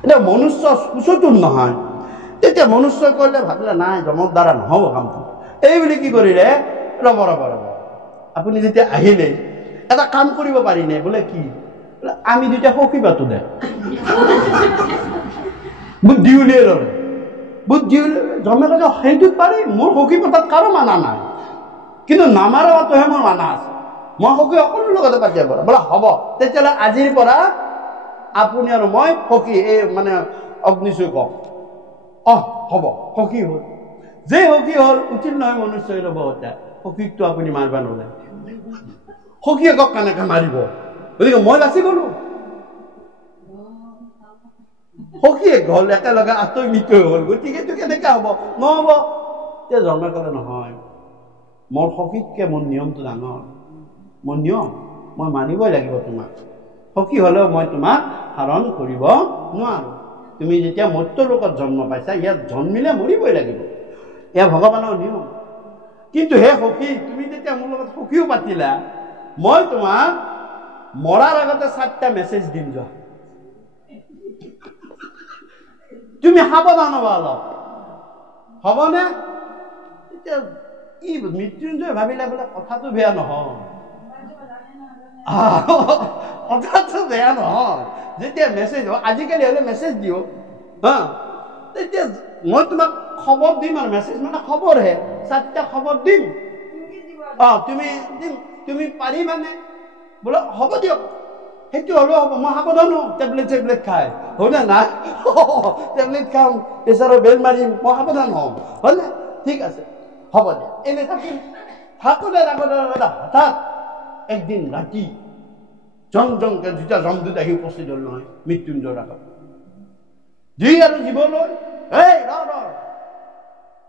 এতিয়া মনুষ্য সুচতুৰ নহয়। তেতিয়া মনুষ্যই কৰিলে ভাবিলে নাই জমৰ দ্বাৰা নহ'ব কামটো। এই বুলি কি কৰিলে, ৰ'ব আপুনি যেতিয়া আহিলে এটা কাম কৰিব পাৰিনে? বোলে কি? আমি দুটা সখী পাতো দে। বুদ্ধি উলিয়াই ল'লে, জমে কৈছে সেইটোত পাৰি, মোৰ সখী পতাত কাৰো মানা নাই, কিন্তু নামাৰাটোহে মোৰ মানা আছে, মই সখী সকলোৰ লগতে পাতিব পাৰো। বোলে হ'ব, তেতিয়াহ'লে আজিৰ পৰা আপুনি আৰু মই সখী, এই মানে অগ্নিশয় কওক। হ'ব, সখী হ'ল। যে সখী হ'ল উচিত নহয় মনুষ্যই ৰ'ব, সখীকটো আপুনি মাৰিব নোৱাৰে, সখীয়ে কওক কেনেকে মাৰিব? গতিকে মই বাচি গলো, সখীয়ে গ'ল, একেলগে আঁতৰি মৃত্যু হ'ল, গতিকে এইটো কেনেকে হ'ব? নহ'ব। এতিয়া জন্মে ক'লে নহয়, মোৰ সখীতকে মোৰ নিয়মটো ডাঙৰ, মোৰ নিয়ম মই মানিবই লাগিব তোমাক, সখী হ'লেও মই তোমাক হৰণ কৰিব নোৱাৰো। তুমি যেতিয়া মৰ্ত্য লোকত জন্ম পাইছা, ইয়াত জন্মিলে মৰিবই লাগিব, এয়া ভগৱানৰ নিয়ম। কিন্তু হে সখী, তুমি যেতিয়া মোৰ লগত সখীও পাতিলা, মই তোমাক মৰাৰ আগতে 4টা মেছেজ দিম, যোৱা তুমি সাৱধান হবা অলপ, হ'বনে? এতিয়া ই মৃত্যুঞ্জয় ভাবিলে বোলে কথাটো বেয়া নহয়, কথাটো বেয়া নহয়, যেতিয়া মেছেজ হ'ব, আজিকালি হ'লে মেছেজ দিওঁ, তেতিয়া মই তোমাক খবৰ দিম, আৰু মেছেজ মানে খবৰহে, 4টা খবৰ দিম, তুমি পাৰিবানে? বোলে হ'ব দিয়ক, সেইটো হ'লেও হ'ব, মই সাৱধান হওঁ, টেবলেট খাই হয়নে নাই, টেবলেট খাম, প্ৰেছাৰৰ বেল মাৰিম, মই সাৱধান হওঁ, হয়নে? ঠিক আছে, হ'ব দিয়া, এনে থাকিম। থাকোঁতে হঠাৎ একদিন ৰাতি জংকে যেতিয়া জমদূত আহি উপস্থিত হ'ল নহয় মৃত্যুঞ্জয়ৰ আগত, যি আৰু জীৱলৈ, এই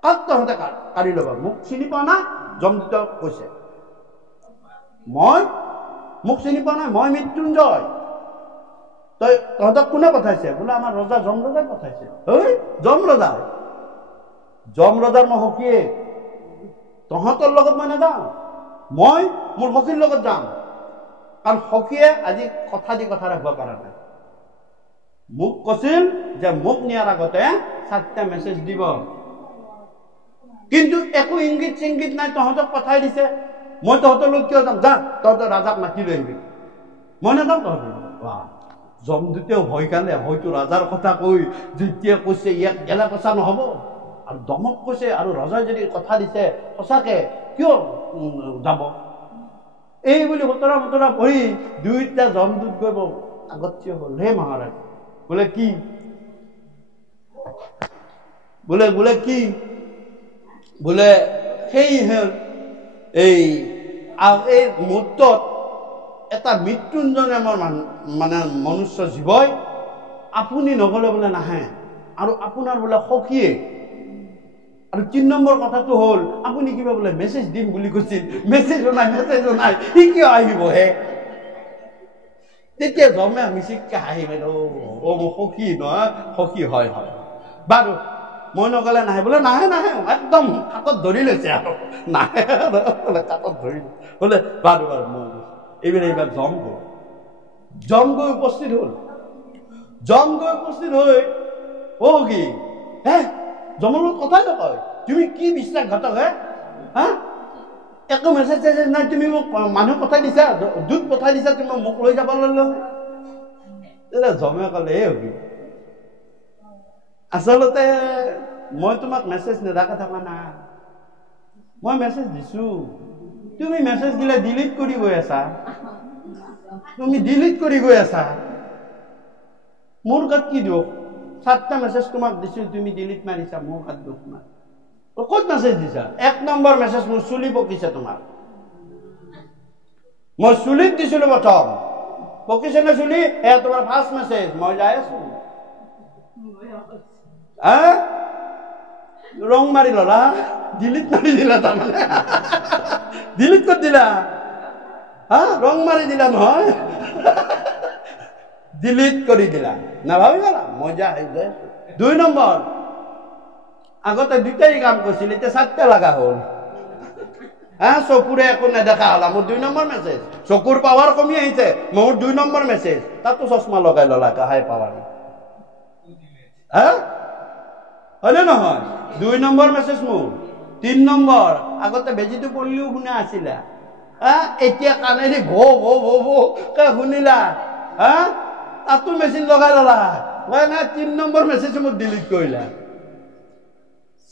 কাক তহঁতে কাঢ়ি ল'বা, মোক চিনি পোৱা নাই? জমদূতক কৈছে, মোক চিনি পোৱা নাই, মই মৃত্যুঞ্জয়, তহঁতক কোনে পঠাইছে? বোলে আমাৰ ৰজা যমৰজাই পঠাইছে। যমৰজাৰ মই সখীয়ে, তহঁতৰ লগত মই নাযাওঁ, মই মোৰ সখীৰ লগত যাম, কাৰণ সখীয়ে আজি কথা দি কথা ৰাখিব পৰা নাই। মোক কৈছিল যে মোক নিয়াৰ আগতে 4টা মেছেজ দিব, কিন্তু একো ইংগিত চিংগিত নাই, তহঁতক পঠাই দিছে, মই তহঁতৰ লগত কিয় যাম? যা তহঁতৰ ৰাজাক মাতি লৈ আহিবি, মই নাযাওঁ তহঁতৰ লগত। যমদূতেও ভয় খালে, হয়তো ৰাজাৰ কথা কৈ যেতিয়া কৈছে ইয়াক গেলা পচা নহ'ব, আৰু দমক কৈছে, আৰু ৰজাই যদি কথা দিছে সঁচাকে কিয় যাব, এই বুলি সোতৰা পঢ়ি 2টা যমদূত গৈ আগত থিয় হ'ল। হে মহাৰাজ, বোলে কি? বোলে কি? বোলে সেই হ'ল এই মুহূৰ্তত এটা মৃত্যুঞ্জয় নামৰ মানে মনুষ্য জীৱই আপুনি নগ'লে বোলে নাহে, আৰু আপোনাৰ বোলে সখীয়ে, আৰু 3 নম্বৰ কথাটো হ'ল আপুনি কিবা বোলে মেছেজ দিম বুলি কৈছিল, মেছেজো নাই, সি কিয় আহিব হে? তেতিয়া জমে মিচিককে হাঁহি বাইদেউ, মোৰ সখী নহয়, সখী হয় বাৰু, মই নগ'লে নাহে। বোলে নাহে, একদম কাকত ধৰি লৈছে, আৰু নাহে, কাকত ধৰি বোলে বাৰু মই এইবাৰ জম গৈ উপস্থিত হ'ল। যম গৈ উপস্থিত হৈ অ কি হে যমৰ লগত কথাই নকয় তুমি কি বিশ্বাসঘাতক হে হা একো মেছেজ চেছেজ নাই তুমি মোক মানুহ পঠাই দিছা দূত পঠাই দিছা তুমি মোক লৈ যাব ললো তেতিয়া যমে ক'লে হে হবি আচলতে মই তোমাক মেছেজ নেদাকে থকা নাই মই মেছেজ দিছো তুমি মেছেজ দিলে ডিলিট কৰি গৈ আছা তুমি ডিলিট কৰি গৈ আছা মোৰ গাত কি দোষ 7টা মেছেজ তোমাক দিছো তুমি ডিলিট মাৰিছা মোৰ গাত দোষ নাই ক'ত মেছেজ দিছা 1 নম্বৰ মেছেজ মোৰ চুলি পকিছে তোমাৰ মই চুলিত দিছিলো প্ৰথম পকিছে না চুলি এয়া তোমাৰ ফাৰ্ষ্ট মেছেজ মই যাই আছো ৰং মাৰি ললা ডিলিট মাৰি দিলা তাৰমানে ডিলিট কৰি দিলা ৰং মাৰি দিলা নহয় ডিলিট কৰি দিলা নাভাবিবা মই যাই আছো 2 নম্বৰ আগতে 2টাই কাম কৰিছিল এতিয়া 7টা লগা হ'ল চকুৰে একো নেদেখা হলা মোৰ 2 নম্বৰ মেছেজ চকুৰ পাৱাৰ কমি আহিছে মোৰ 2 নম্বৰ মেছেজ তাতো চশমা লগাই ললা কাহাই পাৱাৰ হয়নে নহয় 2 নম্বৰ মেছেজ মোৰ 3 নম্বৰ আগতে বেজিটো পঢ়িলেও শুনা আছিলা এতিয়া কাণেদি ভো ভো ভো ভো কে শুনিলা তাতো মেচিন লগাই ললা 3 নম্বৰ মেছেজ মোক ডিলিট কৰিলা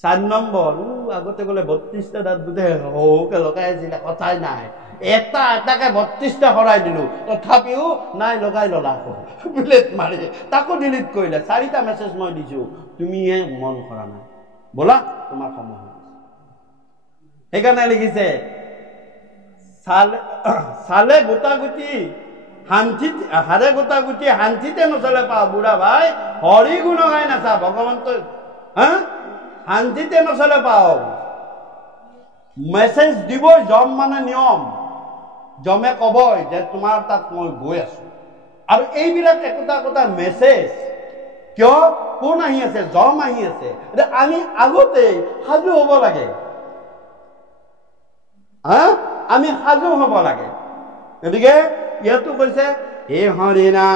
4 নম্বৰ আগতে গলে 32টা দাঁত বুধে হৌকে লগাই আছিলা কথাই নাই এটাকে 32টা হৰাই দিলো তথাপিও নাই লগাই ললা বুলেট মাৰি তাকো ডিলিট কৰিলা 4টা মেছেজ মই দিছো তুমিয়ে মন কৰা নাই বলা তোমাৰ সময় সেইকাৰণে লিখিছে চালে গোটাগুটি শান্তিত হাৰে গোটাগুটি শান্তিতে নচলে পা বুঢ়া ভাই হৰি গুণ গাই নাচা ভগৱন্ত শান্তিতে নচলে পাও মেছেজ দিবই যম মানে নিয়ম যমে কবই যে তোমাৰ তাত মই গৈ আছো আৰু এইবিলাক একোটা মেছেজ কিয় কোন আহি আছে যম আহি আছে আমি আগতে সাজু হব লাগে আমি সাজু হব লাগে গতিকে ইয়াতো কৈছে হে হৰিনা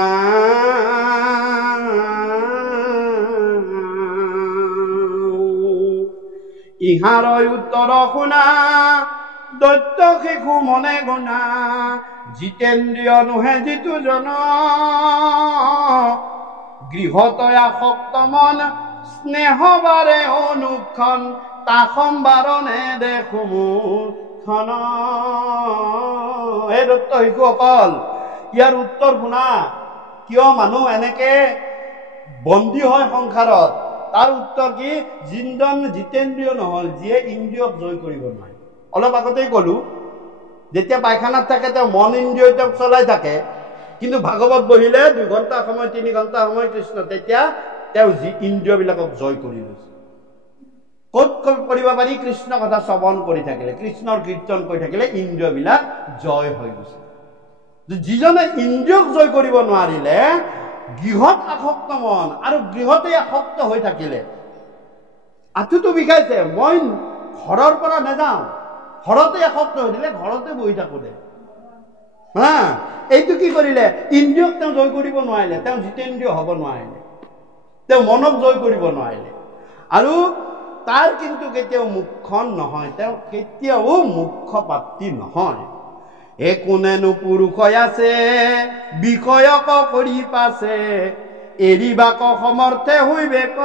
ইহাৰৰ উত্তৰ শুনা দৈত্য শিশু মনে গুণা জিতেন্দ্ৰিয় নোহে যিটো জন গৃহতয়া আসক্ত মন স্নেহ বাৰে অনুক্ষণ তাসম বাৰণে দেখো মুখন এই দৈত্য শিশুসকল ইয়াৰ উত্তৰ শুনা কিয় মানুহ এনেকে বন্দী হয় সংসাৰত তাৰ উত্তৰ কি যিজন জিতেন্দ্ৰিয় নহল যিয়ে ইন্দ্ৰিয়ক জয় কৰিব নোৱাৰে অলপ আগতেই কলো যেতিয়া পায়খানাত থাকে তেওঁ মন ইন্দ্ৰিয় তেওঁক চলাই থাকে কিন্তু ভাগৱত বহিলে 2 ঘণ্টা সময় 3 ঘণ্টা সময় কৃষ্ণ তেতিয়া তেওঁ ইন্দ্ৰিয়বিলাকক জয় কৰি লৈছে ক'ত কৰিব পাৰি কৃষ্ণ কথা শ্ৰৱণ কৰি থাকিলে কৃষ্ণৰ কীৰ্তন কৰি থাকিলে ইন্দ্ৰিয়বিলাক জয় হৈ গৈছে যিজনে ইন্দ্ৰিয়ক জয় কৰিব নোৱাৰিলে গৃহত আসক্ত মন আৰু গৃহতে আসক্ত হৈ থাকিলে আঁঠুটো বিষাইছে মই ঘৰৰ পৰা নাযাওঁ ঘৰতে আসক্ত হৈ দিলে ঘৰতে বহি থাকো দে এইটো কি কৰিলে ইন্দ্ৰিয়ক তেওঁ জয় কৰিব নোৱাৰিলে তেওঁ জিতেন্দ্ৰিয় হ'ব নোৱাৰিলে তেওঁ মনক জয় কৰিব নোৱাৰিলে আৰু তাৰ কিন্তু কেতিয়াও মুখখন নহয় তেওঁ কেতিয়াও মুখ্য প্ৰাপ্তি নহয় কোনেনো পুৰুষ আছে বিষয়ক কৰি পাছে এৰিবাক সমৰ্থে হইবে ক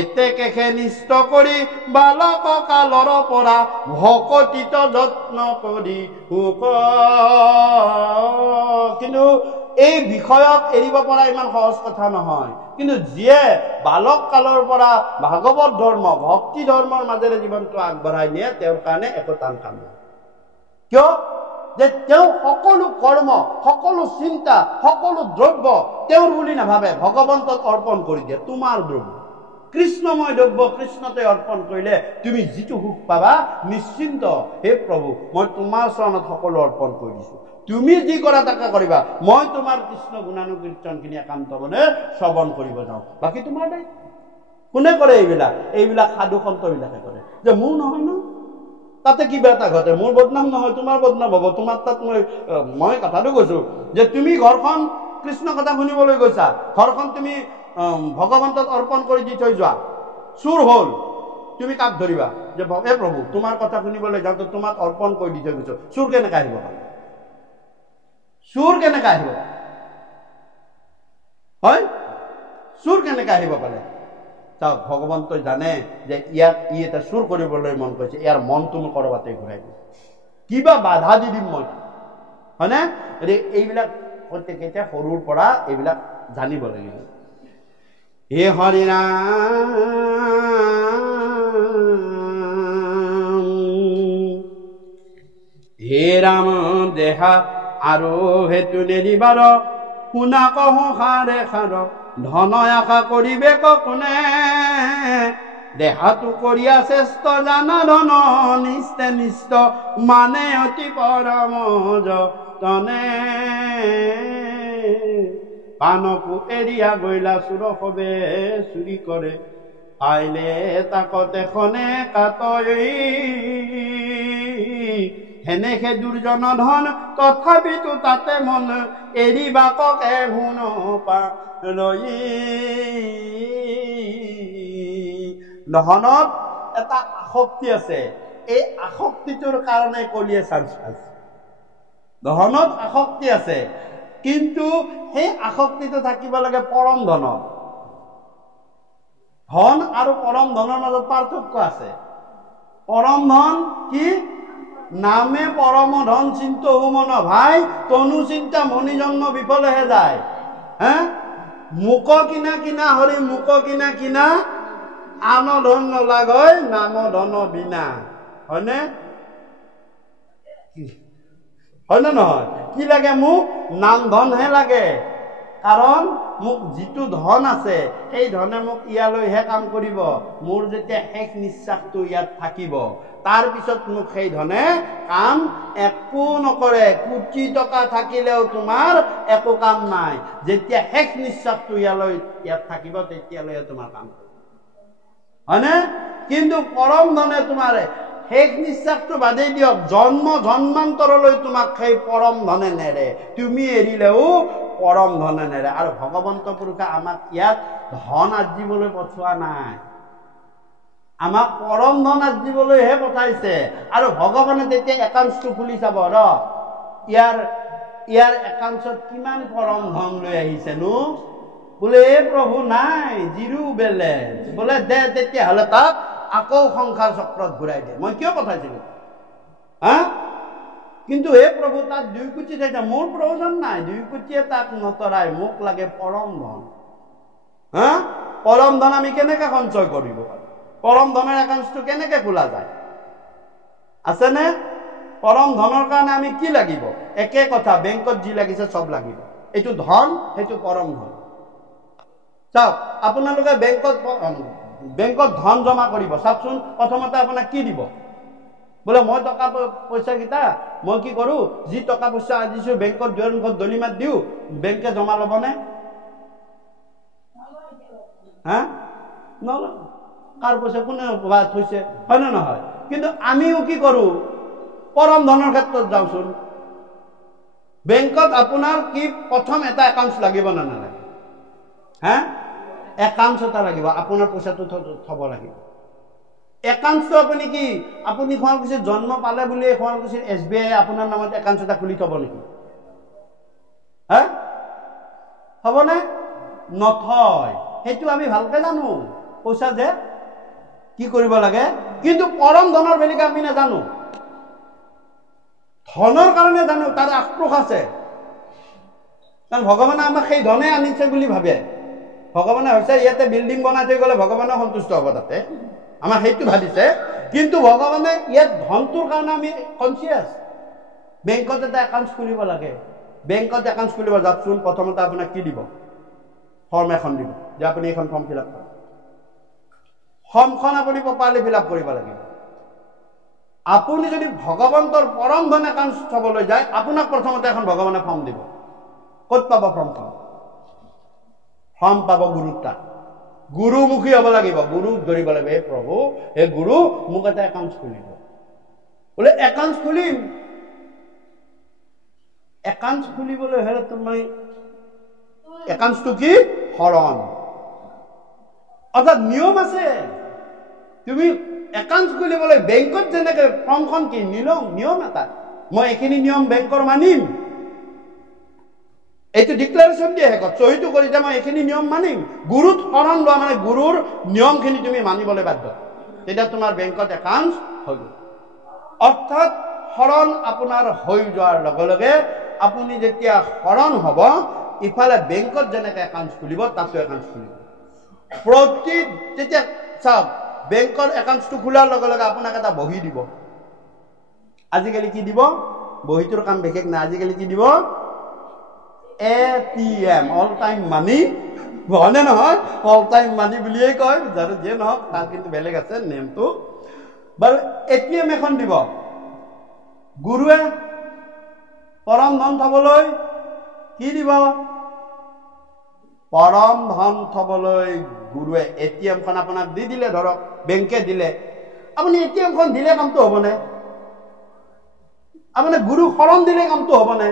এতেকে নিষ্ঠ কৰি বালক কালৰ পৰা ভকতিত যত্ন কৰি কিন্তু এই বিষয়ক এৰিব পৰা ইমান সহজ কথা নহয় কিন্তু যিয়ে বালক কালৰ পৰা ভাগৱত ধৰ্ম ভক্তি ধৰ্মৰ মাজেৰে জীৱনটো আগবঢ়াই নিয়ে তেওঁৰ কাৰণে একো টান কাম নহয় কিয় যে তেওঁ সকলো কৰ্ম সকলো চিন্তা সকলো দ্ৰব্য তেওঁৰ বুলি নাভাবে ভগৱন্তক অৰ্পণ কৰি দিয়ে তোমাৰ দ্ৰব্য কৃষ্ণময় দ্ৰব্য কৃষ্ণতে অৰ্পণ কৰিলে তুমি যিটো সুখ পাবা নিশ্চিন্ত হে প্ৰভু মই তোমাৰ চৰণত সকলো অৰ্পণ কৰি দিছো তুমি যি কৰা তাকে কৰিবা মই তোমাৰ কৃষ্ণ গুণানুকীৰ্তনখিনি একান্তমনে শ্ৰৱণ কৰিব যাওঁ বাকী তোমাৰ নাই কোনে কৰে এইবিলাক সাধু সন্তবিলাকে কৰে যে মোৰ নহয় ন তাতে কিবা এটা ঘটে মোৰ বদনাম নহয় তোমাৰ বদনাম হ'ব তোমাৰ তাত মই কথাটো কৈছো যে তুমি ঘৰখন কৃষ্ণ কথা শুনিবলৈ গৈছা, ঘৰখন তুমি ভগৱন্তক অৰ্পণ কৰি দি থৈ যোৱা, চুৰ হ'ল, তুমি কাক ধৰিবা যে হে প্ৰভু তোমাৰ কথা শুনিবলৈ যাওঁতে তোমাক অৰ্পণ কৰি দি থৈ গৈছো, চুৰ কেনেকৈ আহিব পাৰে? চুৰ কেনেকৈ আহিব? হয়, চুৰ কেনেকৈ আহিব পাৰে? চাওক, ভগৱন্তই জানে যে ইয়াক ই এটা চুৰ কৰিবলৈ মন কৰিছে, ইয়াৰ মনটো মই কৰবাতে ঘূৰাই দিম, কিবা বাধা দি দিম মই, হয়নে? এইবিলাক প্ৰত্যেকতে সৰুৰ পৰা এইবিলাক জানিব লাগিব। হে হৰি ৰাম, হে ৰাম দেহা আৰু হেতু নেৰিবাৰ, শুনা কহো সাৰে সাৰ, ধন আশা কৰিবে কোনে, দেহাটো কৰিয়া শ্ৰেষ্ঠ জানা ধন, নিস্তে নিষ্ঠ মানে অতি পৰম যতনে, পানকো এৰিয়া গৈলা চুৰ সবে চুৰি কৰে, পাইলে তাকত এখনে কাটই, হেনেকে দুৰ্জন ধন তথাপিতো তাতে মন, এৰিবা ককে শুন পালৈ। ধনত এটা আসক্তি আছে, এই আসক্তিটোৰ কাৰণে কলিয়ে চান্স পাইছে। ধনত আসক্তি আছে, কিন্তু সেই আসক্তিটো থাকিব লাগে পৰম ধনত। ধন আৰু পৰম ধনৰ মাজত পাৰ্থক্য আছে। পৰম ধন কি? নামে পৰম ধন চিন্ত মন ভাই, তনু চিন্তা মনি জন্ম বিফলেহে যায়। হে মুখ কিনা কিনা হৰি, মুখ কিনা কিনা আন ধন নলাগৈ, নাম ধন বিনা। হয়নে? হয় নে নহয়? কি লাগে মোক? নাম ধনহে লাগে। কাৰণ মোক যিটো ধন আছে সেই ধনে মোক ইয়ালৈহে কাম কৰিব, মোৰ যেতিয়া শেষ নিশ্বাসটো ইয়াত থাকিব তাৰ পিছত মোক সেই ধনে কাম একো নকৰে। কোটি টকা থাকিলেও তোমাৰ একো কাম নাই, যেতিয়া শেষ নিশ্বাসটো ইয়াত থাকিব তেতিয়ালৈহে তোমাৰ কাম কৰিব, হয়নে? কিন্তু পৰম ধনে তোমাৰ শেষ নিশ্বাসটো বাদেই দিয়ক, জন্ম জন্মান্তৰলৈ তোমাক সেই পৰম ধনে নেৰে, তুমি এৰিলেও পৰম ধনে নেৰে। আৰু ভগৱন্ত পুৰুষে আমাক ইয়াত ধন আৰ্জিবলৈ পঠোৱা নাই, আমাক পৰম ধন আৰ্জিবলৈহে পঠাইছে। আৰু ভগৱানে তেতিয়া একাউণ্টটো খুলি চাব, ইয়াৰ একাউণ্টত কিমান পৰম ধন লৈ আহিছেনো, বোলে এই প্ৰভু নাই, জিৰো বেলেঞ্চ, বোলে দে, তেতিয়াহ'লে তাক আকৌ সংসাৰ চক্ৰত ঘূৰাই দিয়ে। মই কিয় পঠাইছিলো? হা? কিন্তু হে প্ৰভু তাক 2 কোটি থাকে, মোৰ প্ৰয়োজন নাই, 2 কোটিয়ে তাক নতৰাই, মোক লাগে পৰম ধন। হা? পৰম ধন আমি কেনেকে সঞ্চয় কৰিব পাৰো? পৰম ধনৰ একাউণ্টটো কেনেকে খোলা যায়? আছেনে? পৰম ধনৰ কাৰণে আমি কি লাগিব? একে কথা, বেংকত যি লাগিছে চব লাগিব। এইটো ধন, সেইটো পৰম ধন। চাওক, আপোনালোকে বেংকত ধন জমা কৰিব, চাওকচোন, প্ৰথমতে আপোনাক কি দিব? বোলে মই টকা পইচা কেইটা মই কি কৰো, যি টকা পইচা আজিছো বেংকত দলিমাত দিওঁ, বেংকে জমা ল'বনে? হা? নলয়। কাৰ পইচা কোনে থৈছে, হয় নে নহয়? কিন্তু আমিও কি কৰো? পৰম ধনৰ ক্ষেত্ৰত যাওঁচোন, বেংকত আপোনাৰ কি প্ৰথম এটা একাউণ্ট লাগিব না নালাগে? হা? একাউণ্ট এটা লাগিব, আপোনাৰ পইচাটো থব লাগিব। একাউণ্টটো আপুনি কি, আপুনি শুৱালকুছিত জন্ম পালে বুলি শুৱালকুছিৰ SBI আপোনাৰ নামত একাউণ্ট এটা খুলি থব নেকি? হা? হবনে? নথয়। সেইটো আমি ভালকে জানো, পইচা যে কি কৰিব লাগে, কিন্তু পৰম ধনৰ বেলিকে আমি নাজানো। ধনৰ কাৰণে জানো, তাৰ আক্ৰোশ আছে, কাৰণ ভগৱানে আমাক সেই ধনে আনিছে বুলি ভাবে। ভগৱানে হৈছে ইয়াতে বিল্ডিং বনাই থৈ গ'লে ভগৱানে সন্তুষ্ট হ'ব তাতে, আমাক সেইটো ভাবিছে। কিন্তু ভগৱানে ইয়াত ধনটোৰ কাৰণে আমি কনচিয়াছ। বেংকত এটা একাউণ্ট খুলিব লাগে, বেংকত একাউণ্ট খুলিব যাওকচোন, প্ৰথমতে আপোনাক কি দিব? ফৰ্ম এখন দিব যে আপুনি এইখন ফৰ্ম ফিল আপ কৰক। ফৰ্মখন আপুনি প্ৰপাৰলি ফিল আপ কৰিব লাগিব। আপুনি যদি ভগৱন্তৰ পৰম ধন একাউণ্ট চাবলৈ যায়, আপোনাক প্ৰথমতে এখন ভগৱানে ফৰ্ম দিব। ক'ত পাব ফৰ্মখন? ফৰ্ম পাব গুৰুৰ তাত। গুৰুমুখী হ'ব লাগিব, গুৰুক ধৰিব লাগিব, হে প্ৰভু, হে গুৰু, মোক এটা একাউণ্ট খুলিব। বোলে একাউণ্ট খুলিম, একাউণ্ট খুলিবলৈ হ'লে তুমি একাউন্টসটো কি হৰণ অৰ্থাৎ নিয়ম আছে তুমি একাউন্টস খুলিবলৈ বেংকত যেনেকে ফৰ্মখন কি নিয়ম এটা মই এইখিনি নিয়ম বেংকৰ মানিম এইটো ডিক্লাৰেশ্যন দিয়ে শেষত চহীটো কৰি যে মই এইখিনি নিয়ম মানিম গুৰুত হৰণ লোৱা মানে গুৰুৰ নিয়মখিনি তুমি মানিবলৈ বাধ্য তেতিয়া তোমাৰ বেংকত একাউন্টস হৈ গ'ল অৰ্থাৎ হৰণ আপোনাৰ হৈ যোৱাৰ লগে লগে আপুনি যেতিয়া হৰণ হ'ব ইফালে বেংকত যেনেকে একাউন্টস খুলিব তাতো একাউন্টস খুলিব প্ৰতি যেতিয়া চাওক বেংকৰ একাউন্টসটো খোলাৰ লগে লগে আপোনাক এটা বহি দিব আজিকালি কি দিব বহিটোৰ কাম বিশেষ নাই আজিকালি কি দিব ATM অল টাইম মানি হয়নে নহয় অল টাইম মানি বুলিয়ে কয় যাৰ যে নহওক তাৰ কিন্তু বেলেগ আছে নেমটো বাৰু ATM এখন দিব গুৰুৱে পৰম ধন থবলৈ কি দিব পৰম ধন থবলৈ গুৰুৱে ATM খন আপোনাক দি দিলে ধৰক বেংকে দিলে আপুনি ATM খন দিলে কামটো হ'বনে আপুনি গুৰু হৰণ দিলে কামটো হ'বনে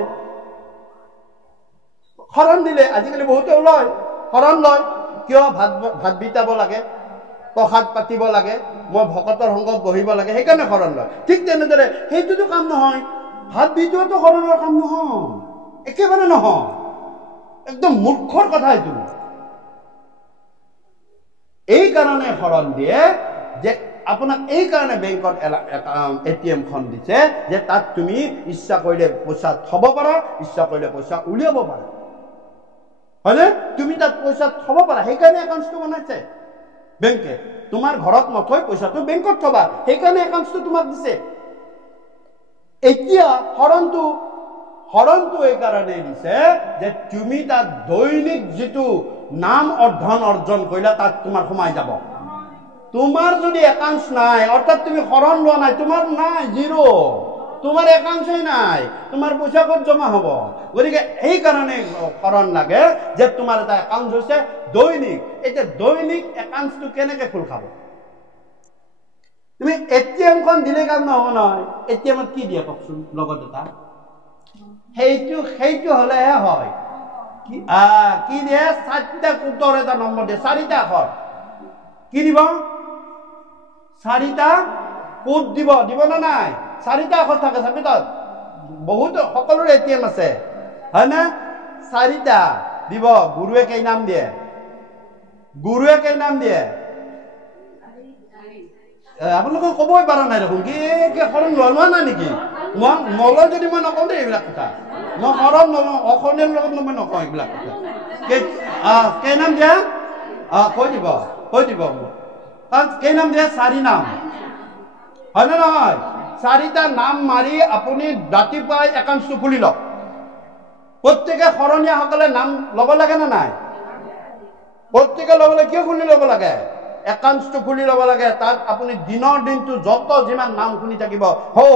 হৰণ দিলে আজিকালি বহুতে লয় হৰণ লয় কিয় ভাত বিতাব লাগে প্ৰসাদ পাতিব লাগে মই ভকতৰ সংগত বহিব লাগে সেইকাৰণে হৰণ লয় ঠিক তেনেদৰে সেইটোতো কাম নহয় ভাত বিতোৱাটো হৰণৰ কাম নহয় একেবাৰে নহয় একদম মূৰ্খৰ কথা এইটো এই কাৰণে হৰণ দিয়ে যে আপোনাক এই কাৰণে বেংকত ATM খন দিছে যে তাত তুমি ইচ্ছা কৰিলে পইচা থব পাৰা ইচ্ছা কৰিলে পইচা উলিয়াব পাৰা হয়নে তুমি তাত পইচা থব পাৰা সেইকাৰণে একাউন্টসটো বনাইছে বেংকে তোমাৰ ঘৰত নথৈ পইচাটো বেংকত থবা সেইকাৰণে একাউন্টসটো তোমাক দিছে এতিয়া হৰণটো এই কাৰণে দিছে যে তুমি তাত দৈনিক যিটো নাম অৰ্জন কৰিলা তাত তোমাৰ সোমাই যাব তোমাৰ যদি একাউন্টস নাই অৰ্থাৎ তুমি হৰণ লোৱা নাই তোমাৰ নাই জিৰো তোমাৰ একাউন্টসই নাই তোমাৰ পইচা ক'ত জমা হ'ব গতিকে এই কাৰণে হৰণ লাগে যে তোমাৰ এটা একাউন্টস হৈছে দৈনিক এতিয়া দৈনিক একাউন্টসটো কেনেকে খোল খাব তুমি ATM খন দিলে কাম নহ'ব নহয় ATM ত কি দিয়ে কওকচোন লগত এটা সেইটো হলেহে হয় কি দিয়ে 4টা কোটৰ এটা নম্বৰ দিয়ে 4টা আখৰ কি দিব 4টা কোট দিব না নাই 4টা আখৰ থাকে চাবি তাত বহুত সকলোৰে ATM আছে হয় না 4টা দিব গুৰুৱে কেই নাম দিয়ে আপোনালোকে ক'বই পাৰা নাই দেখোন কি হৰণ লোৱা নাই নেকি নলয় যদি মই নকওঁ দেই এইবিলাক কথা মই হৰণ নলওঁ অসমীয়াৰ লগত মই নকওঁ এইবিলাক কথা কেই নাম দিয়ে কৈ দিব কাৰণ কেই নাম দিয়ে 4 নাম হয় নে নহয় 4টা নাম মাৰি আপুনি ৰাতিপুৱাই একাউন্টসটো খুলি লওক প্ৰত্যেকে হৰণীয়াসকলে নাম ল'ব লাগে নে নাই প্ৰত্যেকে ল'বলৈ কিয় খুলি ল'ব লাগে একাউন্টসটো খুলি ল'ব লাগে তাত আপুনি দিনৰ দিনটো যত যিমান নাম শুনি থাকিব হৌ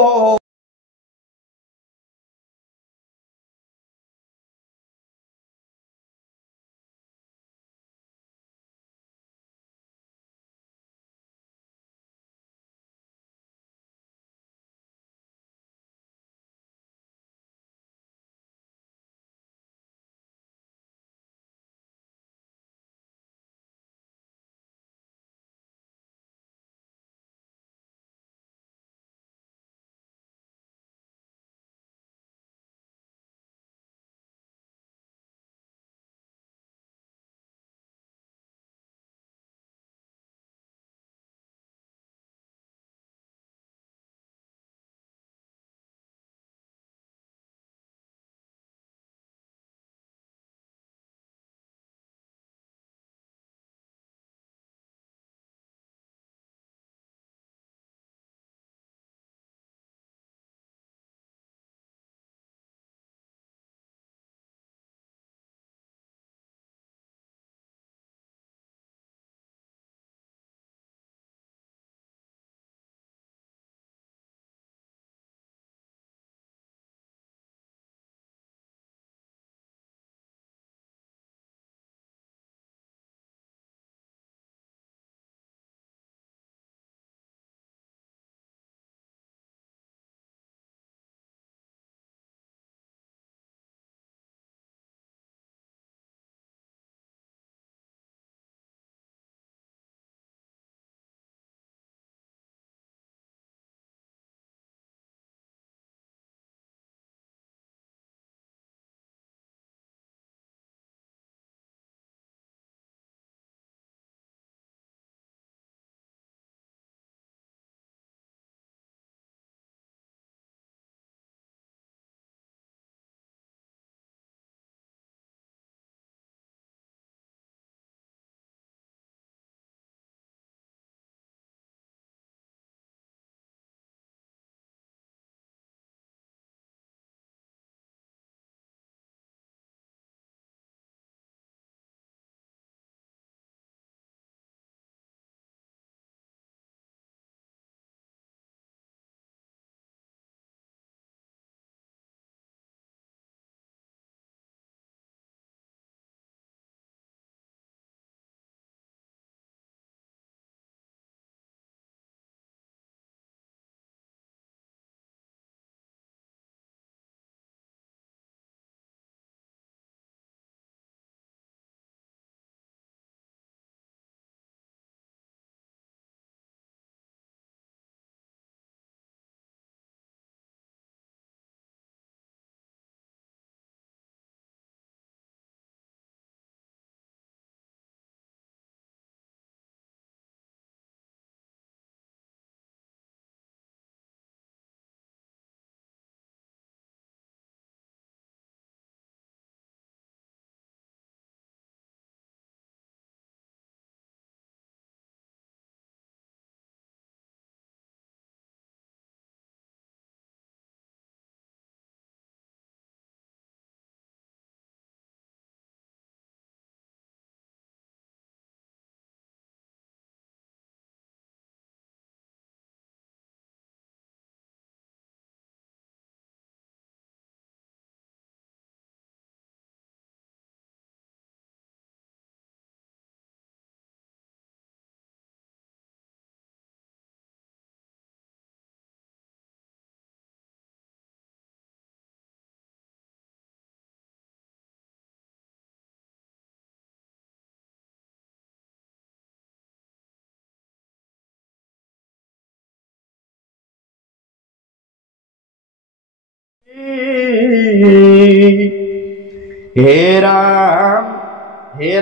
হে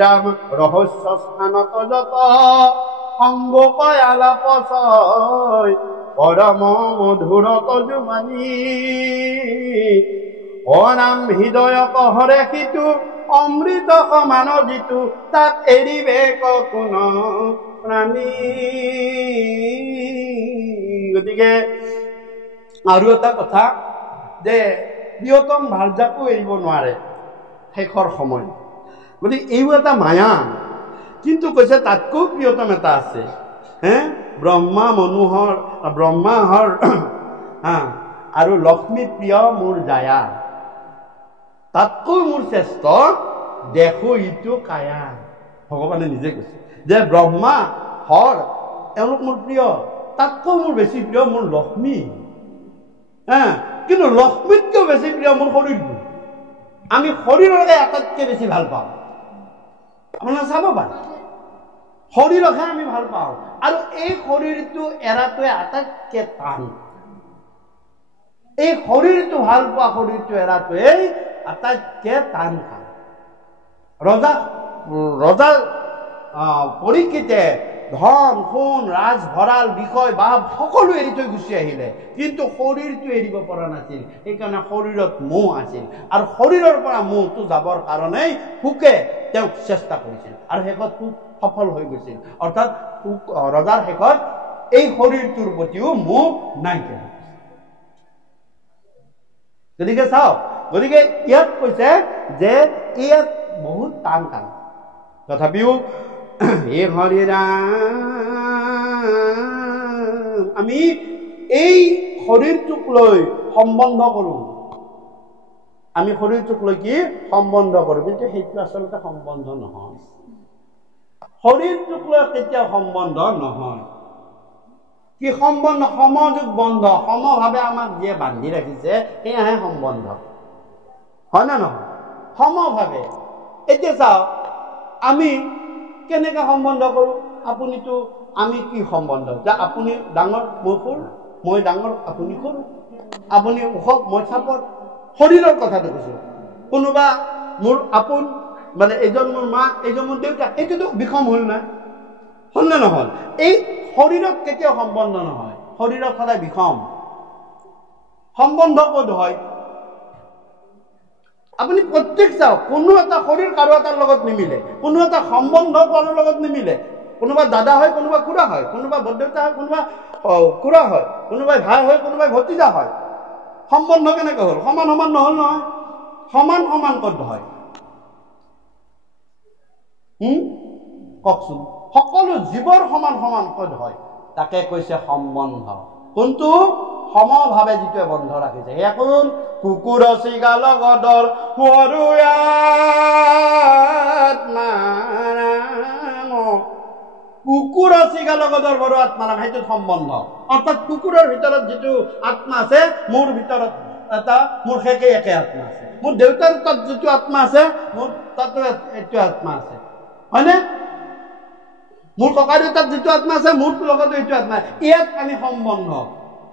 রাম রহস্য স্থানত যত অঙ্গ আলাপ পরম মধুর তজুমানি অনাম হৃদয় কহরে সিতু অমৃত সমান জিতু তাক এৰিবে কোন প্ৰাণী। গতিকে আৰু এটা কথা যে প্ৰিয়তম ভাৰ্যাকো এৰিব নোৱাৰে শেষৰ সময়। গতিকে এইও এটা মায়া, কিন্তু কৈছে তাতকৈ প্ৰিয়তম এটা আছে। ব্ৰহ্মাহৰ আৰু লক্ষ্মী প্ৰিয় মোৰ জায়া, তাতকৈ মোৰ শ্ৰেষ্ঠ দেখো ইটো কায়া। ভগৱানে নিজে কৈছে যে ব্ৰহ্মা হৰ এওঁলোক মোৰ প্ৰিয়, তাতকৈ মোৰ বেছি প্ৰিয় মোৰ লক্ষ্মী। কিন্তু লক্ষ্মীতকৈ বেছি প্ৰিয় মোৰ শৰীৰটো। আমি শৰীৰকে আটাইতকৈ বেছি ভাল পাওঁ। আপোনালোকে চাব পাৰে, শৰীৰকহে আমি ভাল পাওঁ, আৰু এই শৰীৰটো এৰাটোৱে আটাইতকৈ টান। এই শৰীৰটো ভাল পোৱা শৰীৰটো এৰাটোৱেই আটাইতকৈ টান কাম। ৰজা পৰীক্ষিতে ধন সোণ ৰাজ ভঁৰাল বিষয় বা সকলো এৰি থৈ গুচি আহিলে, কিন্তু শৰীৰটো এৰিব পৰা নাছিল। সেইকাৰণে শৰীৰত মোহ আছিল, আৰু শৰীৰৰ পৰা মোহটো যাবৰ কাৰণেই সুখে তেওঁক চেষ্টা কৰিছিল, আৰু শেষত সুখ সফল হৈ গৈছিল। অৰ্থাৎ ৰজাৰ শেষত এই শৰীৰটোৰ প্ৰতিও মোহ নাইকিয়া। গতিকে চাওক, গতিকে ইয়াত কৈছে যে ইয়াত বহুত টান কাম। তথাপিও হে হৰি ৰাম, আমি এই শৰীৰটোক লৈ সম্বন্ধ কৰোঁ। আমি শৰীৰটোক লৈ কি সম্বন্ধ কৰোঁ, কিন্তু সেইটো আচলতে সম্বন্ধ নহয়। শৰীৰটোক লৈ কেতিয়াও সম্বন্ধ নহয়। কি সম্বন্ধ? সমযোগ বন্ধ, সমভাৱে আমাক যিয়ে বান্ধি ৰাখিছে সেয়াহে সম্বন্ধ, হয় না নহয়? সমভাৱে। এতিয়া চাওক, আমি কেনেকৈ সম্বন্ধ কৰোঁ? আপুনিতো আমি কি সম্বন্ধ? যে আপুনি ডাঙৰ মই সৰু, মই ডাঙৰ আপুনি সৰু, আপুনি ওখ মই চাপৰ। শৰীৰৰ কথাটো কৈছোঁ। কোনোবা মোৰ আপোন, মানে এইজন মোৰ মা, এইজন মোৰ দেউতা, এইটোতো বিষম হ'ল না, হ'ল নে নহ'ল? এই শৰীৰত কেতিয়াও সম্বন্ধ নহয়, শৰীৰত সদায় বিষম। সম্বন্ধ ক'ত হয়? আপুনি প্ৰত্যেক চাওক, কোনো এটা শৰীৰ কাৰো এটাৰ লগত নিমিলে, কোনো এটা সম্বন্ধ কাৰো লগত নিমিলে। কোনোবা দাদা হয়, কোনোবা খুৰা হয়, কোনোবা বৰদেউতা হয়, কোনোবা খুৰা হয়, কোনোবাই ভাই হয়, কোনোবাই ভতিজা হয়। সম্বন্ধ কেনেকৈ হ'ল? সমান সমান নহ'ল নহয়। সমান সমান ক'ত হয়? কওকচোন, সকলো জীৱৰ সমান সমান ক'ত হয়? তাকে কৈছে সম্বন্ধ। কোনটো? সমভাৱে যিটোৱে বন্ধ ৰাখিছে। সেয়া কোন? কুকুৰ চিগাল গদৰ কুকুৰ চিগাল গদৰ বড়ো আত্মাৰাম, সেইটো সম্বন্ধ। অৰ্থাৎ কুকুৰৰ ভিতৰত যিটো আত্মা আছে, মোৰ ভিতৰত এটা, মোৰ সেকে একে আত্মা আছে। মোৰ দেউতাৰ তাত যিটো আত্মা আছে, মোৰ তাতো এইটো আত্মা আছে, হয়নে? মোৰ ককা দেউতাত যিটো আত্মা আছে, মোৰ লগতো এইটো আত্মা। ইয়াত আমি সম্বন্ধ।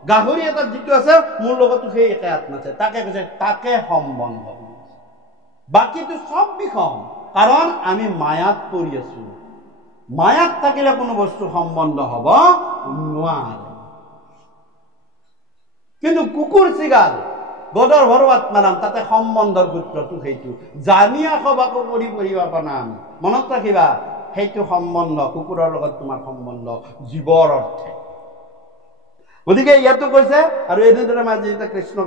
গাহৰি এটাত যিটো আছে, মোৰ লগতো সেই একে আত্মা আছে। তাকে কৈছে, তাকে সম্বন্ধ। বাকীটো চব বিষম, কাৰণ আমি মায়াত পৰি আছো। মায়াত থাকিলে কোনো বস্তু সম্বন্ধ হ'ব নোৱাৰে। কিন্তু কুকুৰ চিগাল গদৰ ভৰো আত্মাৰাম, তাতে সম্বন্ধৰ সূত্ৰটো সেইটো। জানিয়া সবাকো কৰি পৰিবা নাম, মনত ৰাখিবা, সেইটো সম্বন্ধ। কুকুৰৰ লগত তোমাৰ সম্বন্ধ জীৱৰ অৰ্থে। গতিকে ইয়াতো কৈছে, আৰু এইদৰে মই আজি এটা কৃষ্ণ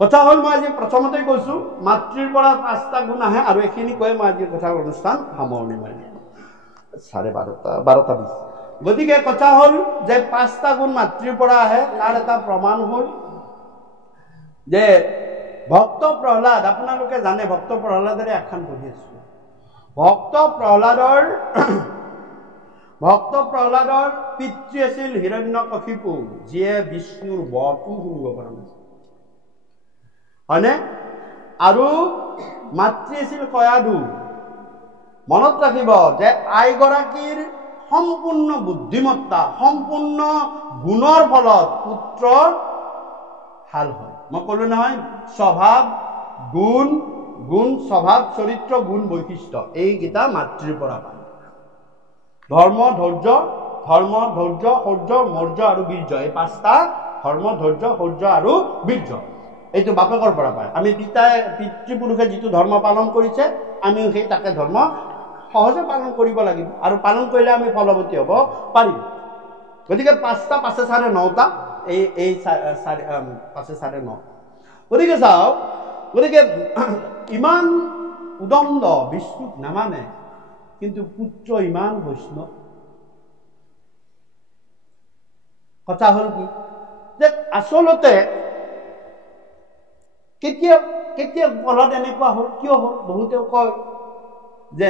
কথা হ'ল, মই আজি প্ৰথমতে কৈছো মাতৃৰ পৰা 5টা গুণ আহে, আৰু এইখিনি কৈ মই আজি কথা অনুষ্ঠান সামৰণি মাৰিম। 12:20। গতিকে কথা হ'ল যে 5টা গুণ মাতৃৰ পৰা আহে। তাৰ এটা প্ৰমাণ হ'ল যে ভক্ত প্ৰহ্লাদ, আপোনালোকে জানে ভক্ত প্ৰহ্লাদৰে এখন পঢ়ি আছো। ভক্ত প্ৰহ্লাদৰ পিতৃ আছিল হিৰণ্যকশিপু, যিয়ে বিষ্ণুৰ বৰটো শুনিব পৰা নাছিল, হয়নে? আৰু মাতৃ আছিল কয়াধু। মনত ৰাখিব যে আইগৰাকীৰ সম্পূৰ্ণ বুদ্ধিমত্তা, সম্পূৰ্ণ গুণৰ ফলত পুত্ৰৰ ভাল হয়। মই ক'লো নহয় স্বভাৱ গুণ গুণ স্বভাৱ চৰিত্ৰ গুণ বৈশিষ্ট্য এইকেইটা মাতৃৰ পৰা পায় ধৰ্ম ধৈৰ্য শৌৰ্য মৌৰ্য আৰু বীৰ্য এই পাঁচটা ধৰ্ম ধৈৰ্য শৌৰ্য আৰু বীৰ্য এইটো বাপেকৰ পৰা পায় আমি পিতৃপুৰুষে যিটো ধৰ্ম পালন কৰিছে আমিও সেই তাকে ধৰ্ম সহজে পালন কৰিব লাগিব আৰু পালন কৰিলে আমি ফলৱতী হ'ব পাৰিম গতিকে পাঁচটা 5.9টা এই 5.9 গতিকে চাওক গতিকে ইমান উদণ্ড বিষ্ণুক নামানে কিন্তু পুত্ৰ ইমান বৈষ্ণৱ কথা হ'ল কি যে আচলতে কেতিয়া কেতিয়া ফলত এনেকুৱা হ'ল কিয় হ'ল বহুতে কয় যে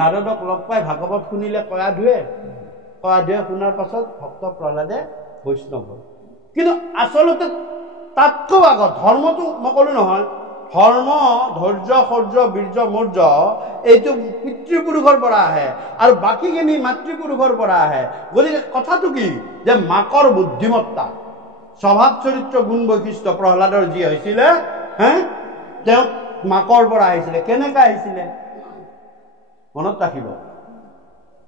নাৰদক লগ পাই ভাগৱত শুনিলে কয়া ধুৱে শুনাৰ পাছত ভক্ত প্ৰহ্লাদে বৈষ্ণৱ হ'ল কিন্তু আচলতে তাতকৈ আগত ধৰ্মটো মই ক'লো নহয় ধৰ্ম ধৈৰ্য শৌৰ্য বীৰ্য মৌৰ্য এইটো পিতৃপুৰুষৰ পৰা আহে আৰু বাকীখিনি মাতৃপুৰুষৰ পৰা আহে গতিকে কথাটো কি যে মাকৰ বুদ্ধিমত্তা স্বভাৱ চৰিত্ৰ গুণ বৈশিষ্ট্য প্ৰহ্লাদৰ যি হৈছিলে তেওঁ মাকৰ পৰা আহিছিলে কেনেকৈ আহিছিলে মনত ৰাখিব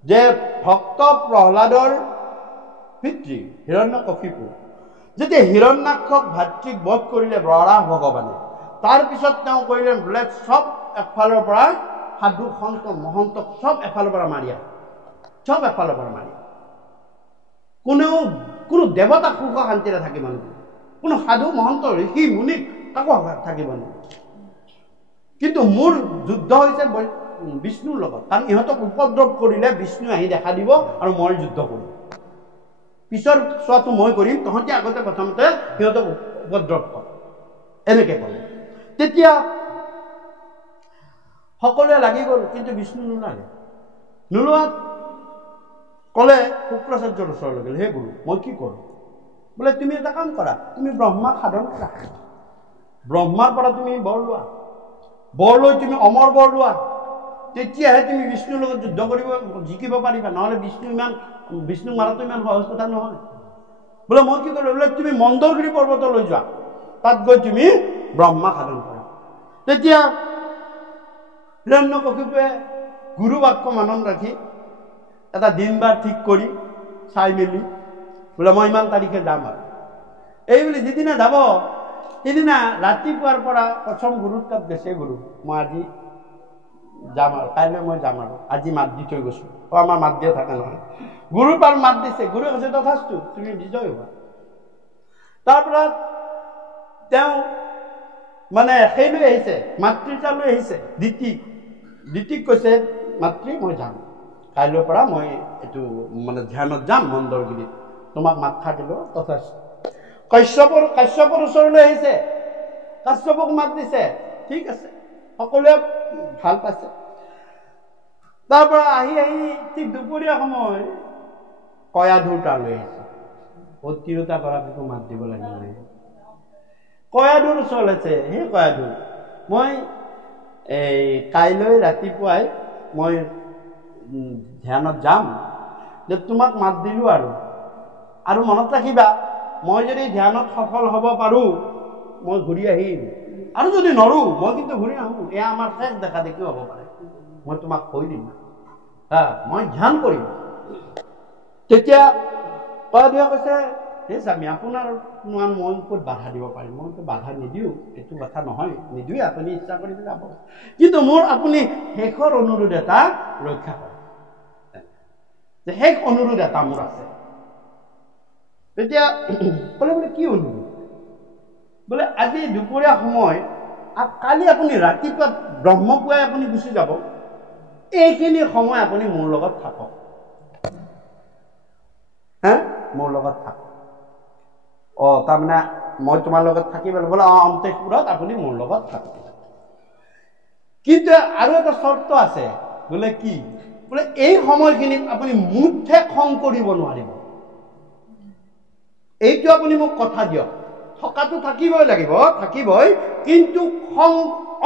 যে ভক্ত প্ৰহ্লাদৰ পিতৃ হিৰণ্যকশিপু যেতিয়া হিৰণ্যাক্ষক ভাতৃক বধ কৰিলে বৰাহ ভগৱানে তাৰপিছত তেওঁ কৰিলে বোলে চব এফালৰ পৰা সাধু সন্ত মহন্তক চব এফালৰ পৰা মাৰিয়া কোনো দেৱতা সুখ শান্তিৰে থাকিব নোৱাৰে কোনো সাধু মহন্ত ঋষি মুনি কাকো থাকিব নোৱাৰে কিন্তু মোৰ যুদ্ধ হৈছে বিষ্ণুৰ লগত কাৰণ ইহঁতক উপদ্ৰৱ কৰিলে বিষ্ণু আহি দেখা দিব আৰু মই যুদ্ধ কৰিম পিছৰ চোৱাটো মই কৰিম তহঁতি আগতে প্ৰথমতে সিহঁতক উপদ্ৰৱ কৰ এনেকৈ ক'লে তেতিয়া সকলোৱে লাগি গ'ল কিন্তু বিষ্ণু নোলোৱাত ক'লে শুক্ৰাচাৰ্যৰ ওচৰলৈ গ'ল হে গুৰু মই কি কৰোঁ বোলে তুমি এটা কাম কৰা তুমি ব্ৰহ্মাক সাধন কৰা ব্ৰহ্মাৰ পৰা তুমি বৰ লৈ তুমি অমৰ বৰ লোৱা তেতিয়াহে তুমি বিষ্ণুৰ লগত যুদ্ধ কৰিব জিকিব পাৰিবা নহ'লে বিষ্ণুক মাৰাটো ইমান সহজ কথা নহয় বোলে মই কি কৰোঁ বোলে তুমি মন্দৰগিৰি পৰ্বতলৈ যোৱা তাত গৈ তুমি ব্ৰহ্মা সাধন কৰা তেতিয়া হিৰণ্যকশিপুৱে গুৰু বাক্য মানন ৰাখি এটা দিন বাৰ ঠিক কৰি চাই মেলি বোলে মই ইমান তাৰিখে যাম আৰু এই বুলি যিদিনা যাব সেইদিনা ৰাতিপুৱাৰ পৰা প্ৰথম গুৰুৰ তাত গৈছে গুৰু মই আজি যাম আৰু কাইলৈ মই যাম আৰু আজি মাত দি থৈ গৈছোঁ আমাৰ মাত দিয়া থাকে নহয় গুৰুৰ পৰা মাত দিছে গুৰুৱে কৈছে তথাস্তু তুমি বিজয় হ'বা তাৰপৰা তেওঁ মানে সেইলৈ আহিছে মাতৃতালৈ আহিছে দিতিক কৈছে মাতৃ মই যাম কাইলৈৰ পৰা মই এইটো মানে ধ্যানত যাম মন্দৰগিৰিত তোমাক মাত খাটিলো তথাস্তু কাশ্যপৰ ওচৰলৈ আহিছে কাশ্যপক মাত দিছে ঠিক আছে সকলোৱে ভাল পাইছে তাৰপৰা আহি ঠিক দুপৰীয়া সময় কয়াধুৰ তালৈ আহিছে তিৰোতা গৰাকীকো মাত দিব লাগিল কয়াধুৰ ওচৰলৈ আছে সেই কয়াধুৰ মই এই কাইলৈ ৰাতিপুৱাই মই ধ্যানত যাম যে তোমাক মাত দিলোঁ আৰু মনত ৰাখিবা মই যদি ধ্যানত সফল হ'ব পাৰোঁ মই ঘূৰি আহিম আৰু যদি নৰোঁ মই কিন্তু ঘূৰি নাহোঁ এয়া আমাৰ শেষ দেখা দেখিও হ'ব পাৰে মই তোমাক কৈ দিম মই ধ্যান কৰিম তেতিয়া কয়াধুৱে কৈছে হে স্বামী আপোনাৰ মই ক'ত বাধা দিব পাৰিম মইতো বাধা নিদিওঁ এইটো কথা নহয় নিদিওঁৱে আপুনি ইচ্ছা কৰি যাব কিন্তু মোৰ আপুনি শেষৰ অনুৰোধ এটা ৰক্ষা কৰে যে শেষ অনুৰোধ এটা মোৰ আছে তেতিয়া ক'লে বোলে কি অনুৰোধ বোলে আজি দুপৰীয়া সময় কালি আপুনি ৰাতিপুৱা ব্ৰহ্মপুৱাই আপুনি গুচি যাব এইখিনি সময় আপুনি মোৰ লগত থাকক মোৰ লগত থাকক তাৰমানে মই তোমাৰ লগত থাকিব বোলে অন্তেশপুৰত আপুনি মোৰ লগত থাকক কিন্তু আৰু এটা চৰ্ত আছে বোলে কি বোলে এই সময়খিনিত আপুনি মুঠে খং কৰিব নোৱাৰিব এইটো আপুনি মোক কথা দিয়ক থকাটো থাকিবই কিন্তু খং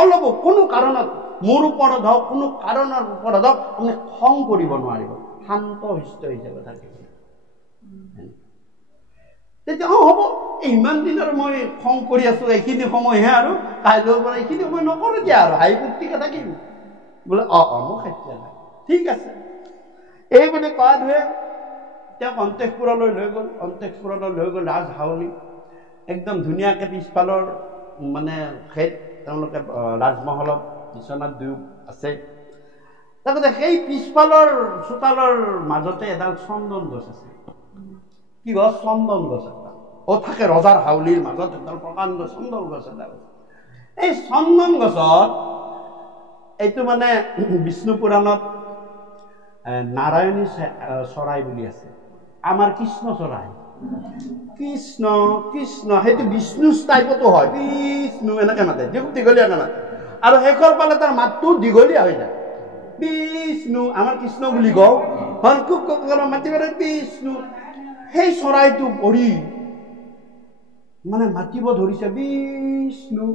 অলপ কোনো কাৰণত মোৰ ওপৰত হওক কোনো কাৰণৰ ওপৰত হওক আপুনি খং কৰিব নোৱাৰিব শান্ত শিষ্ট হিচাপে থাকিব তেতিয়া হ'ব ইমান দিন আৰু মই খং কৰি আছো এইখিনি সময়হে আৰু কাইলৈৰ পৰা এইখিনি সময় নকৰো দিয়া আৰু হাঁহি ফূৰ্তিকে থাকিম বোলে মোক খাদ্য নাই ঠিক আছে এই বুলি কোৱা ধুৱে তেওঁক অন্তেশপুৰলৈ লৈ গ'ল ৰাজ হাউলি একদম ধুনীয়াকৈ পিছফালৰ মানে খেত তেওঁলোকে ৰাজমহলত বিচনাত দুয়ো আছে তাৰপিছতে সেই পিছফালৰ চোতালৰ মাজতে এডাল চন্দন গছ আছে কি গছ চন্দন গছ এটা থাকে ৰজাৰ হাউলিৰ মাজত এডাল প্ৰকাণ্ড চন্দন গছ এডাল এই চন্দন গছত এইটো মানে বিষ্ণু পুৰাণত নাৰায়ণী চৰাই বুলি আছে আমাৰ কৃষ্ণ চৰাই কৃষ্ণ কৃষ্ণ সেইটো বিষ্ণু টাইপতো হয় বিষ্ণু এনেকে মাতে দীঘলীয়াকে মাতে আৰু শেষৰ পালে তাৰ মাতটো দীঘলীয়া হৈ যায় বিষ্ণু আমাৰ কৃষ্ণ বুলি কওঁ খুব মাতি পাৰে বিষ্ণু সেই চৰাইটো পৰি মানে মাতিব ধৰিছে বিষ্ণু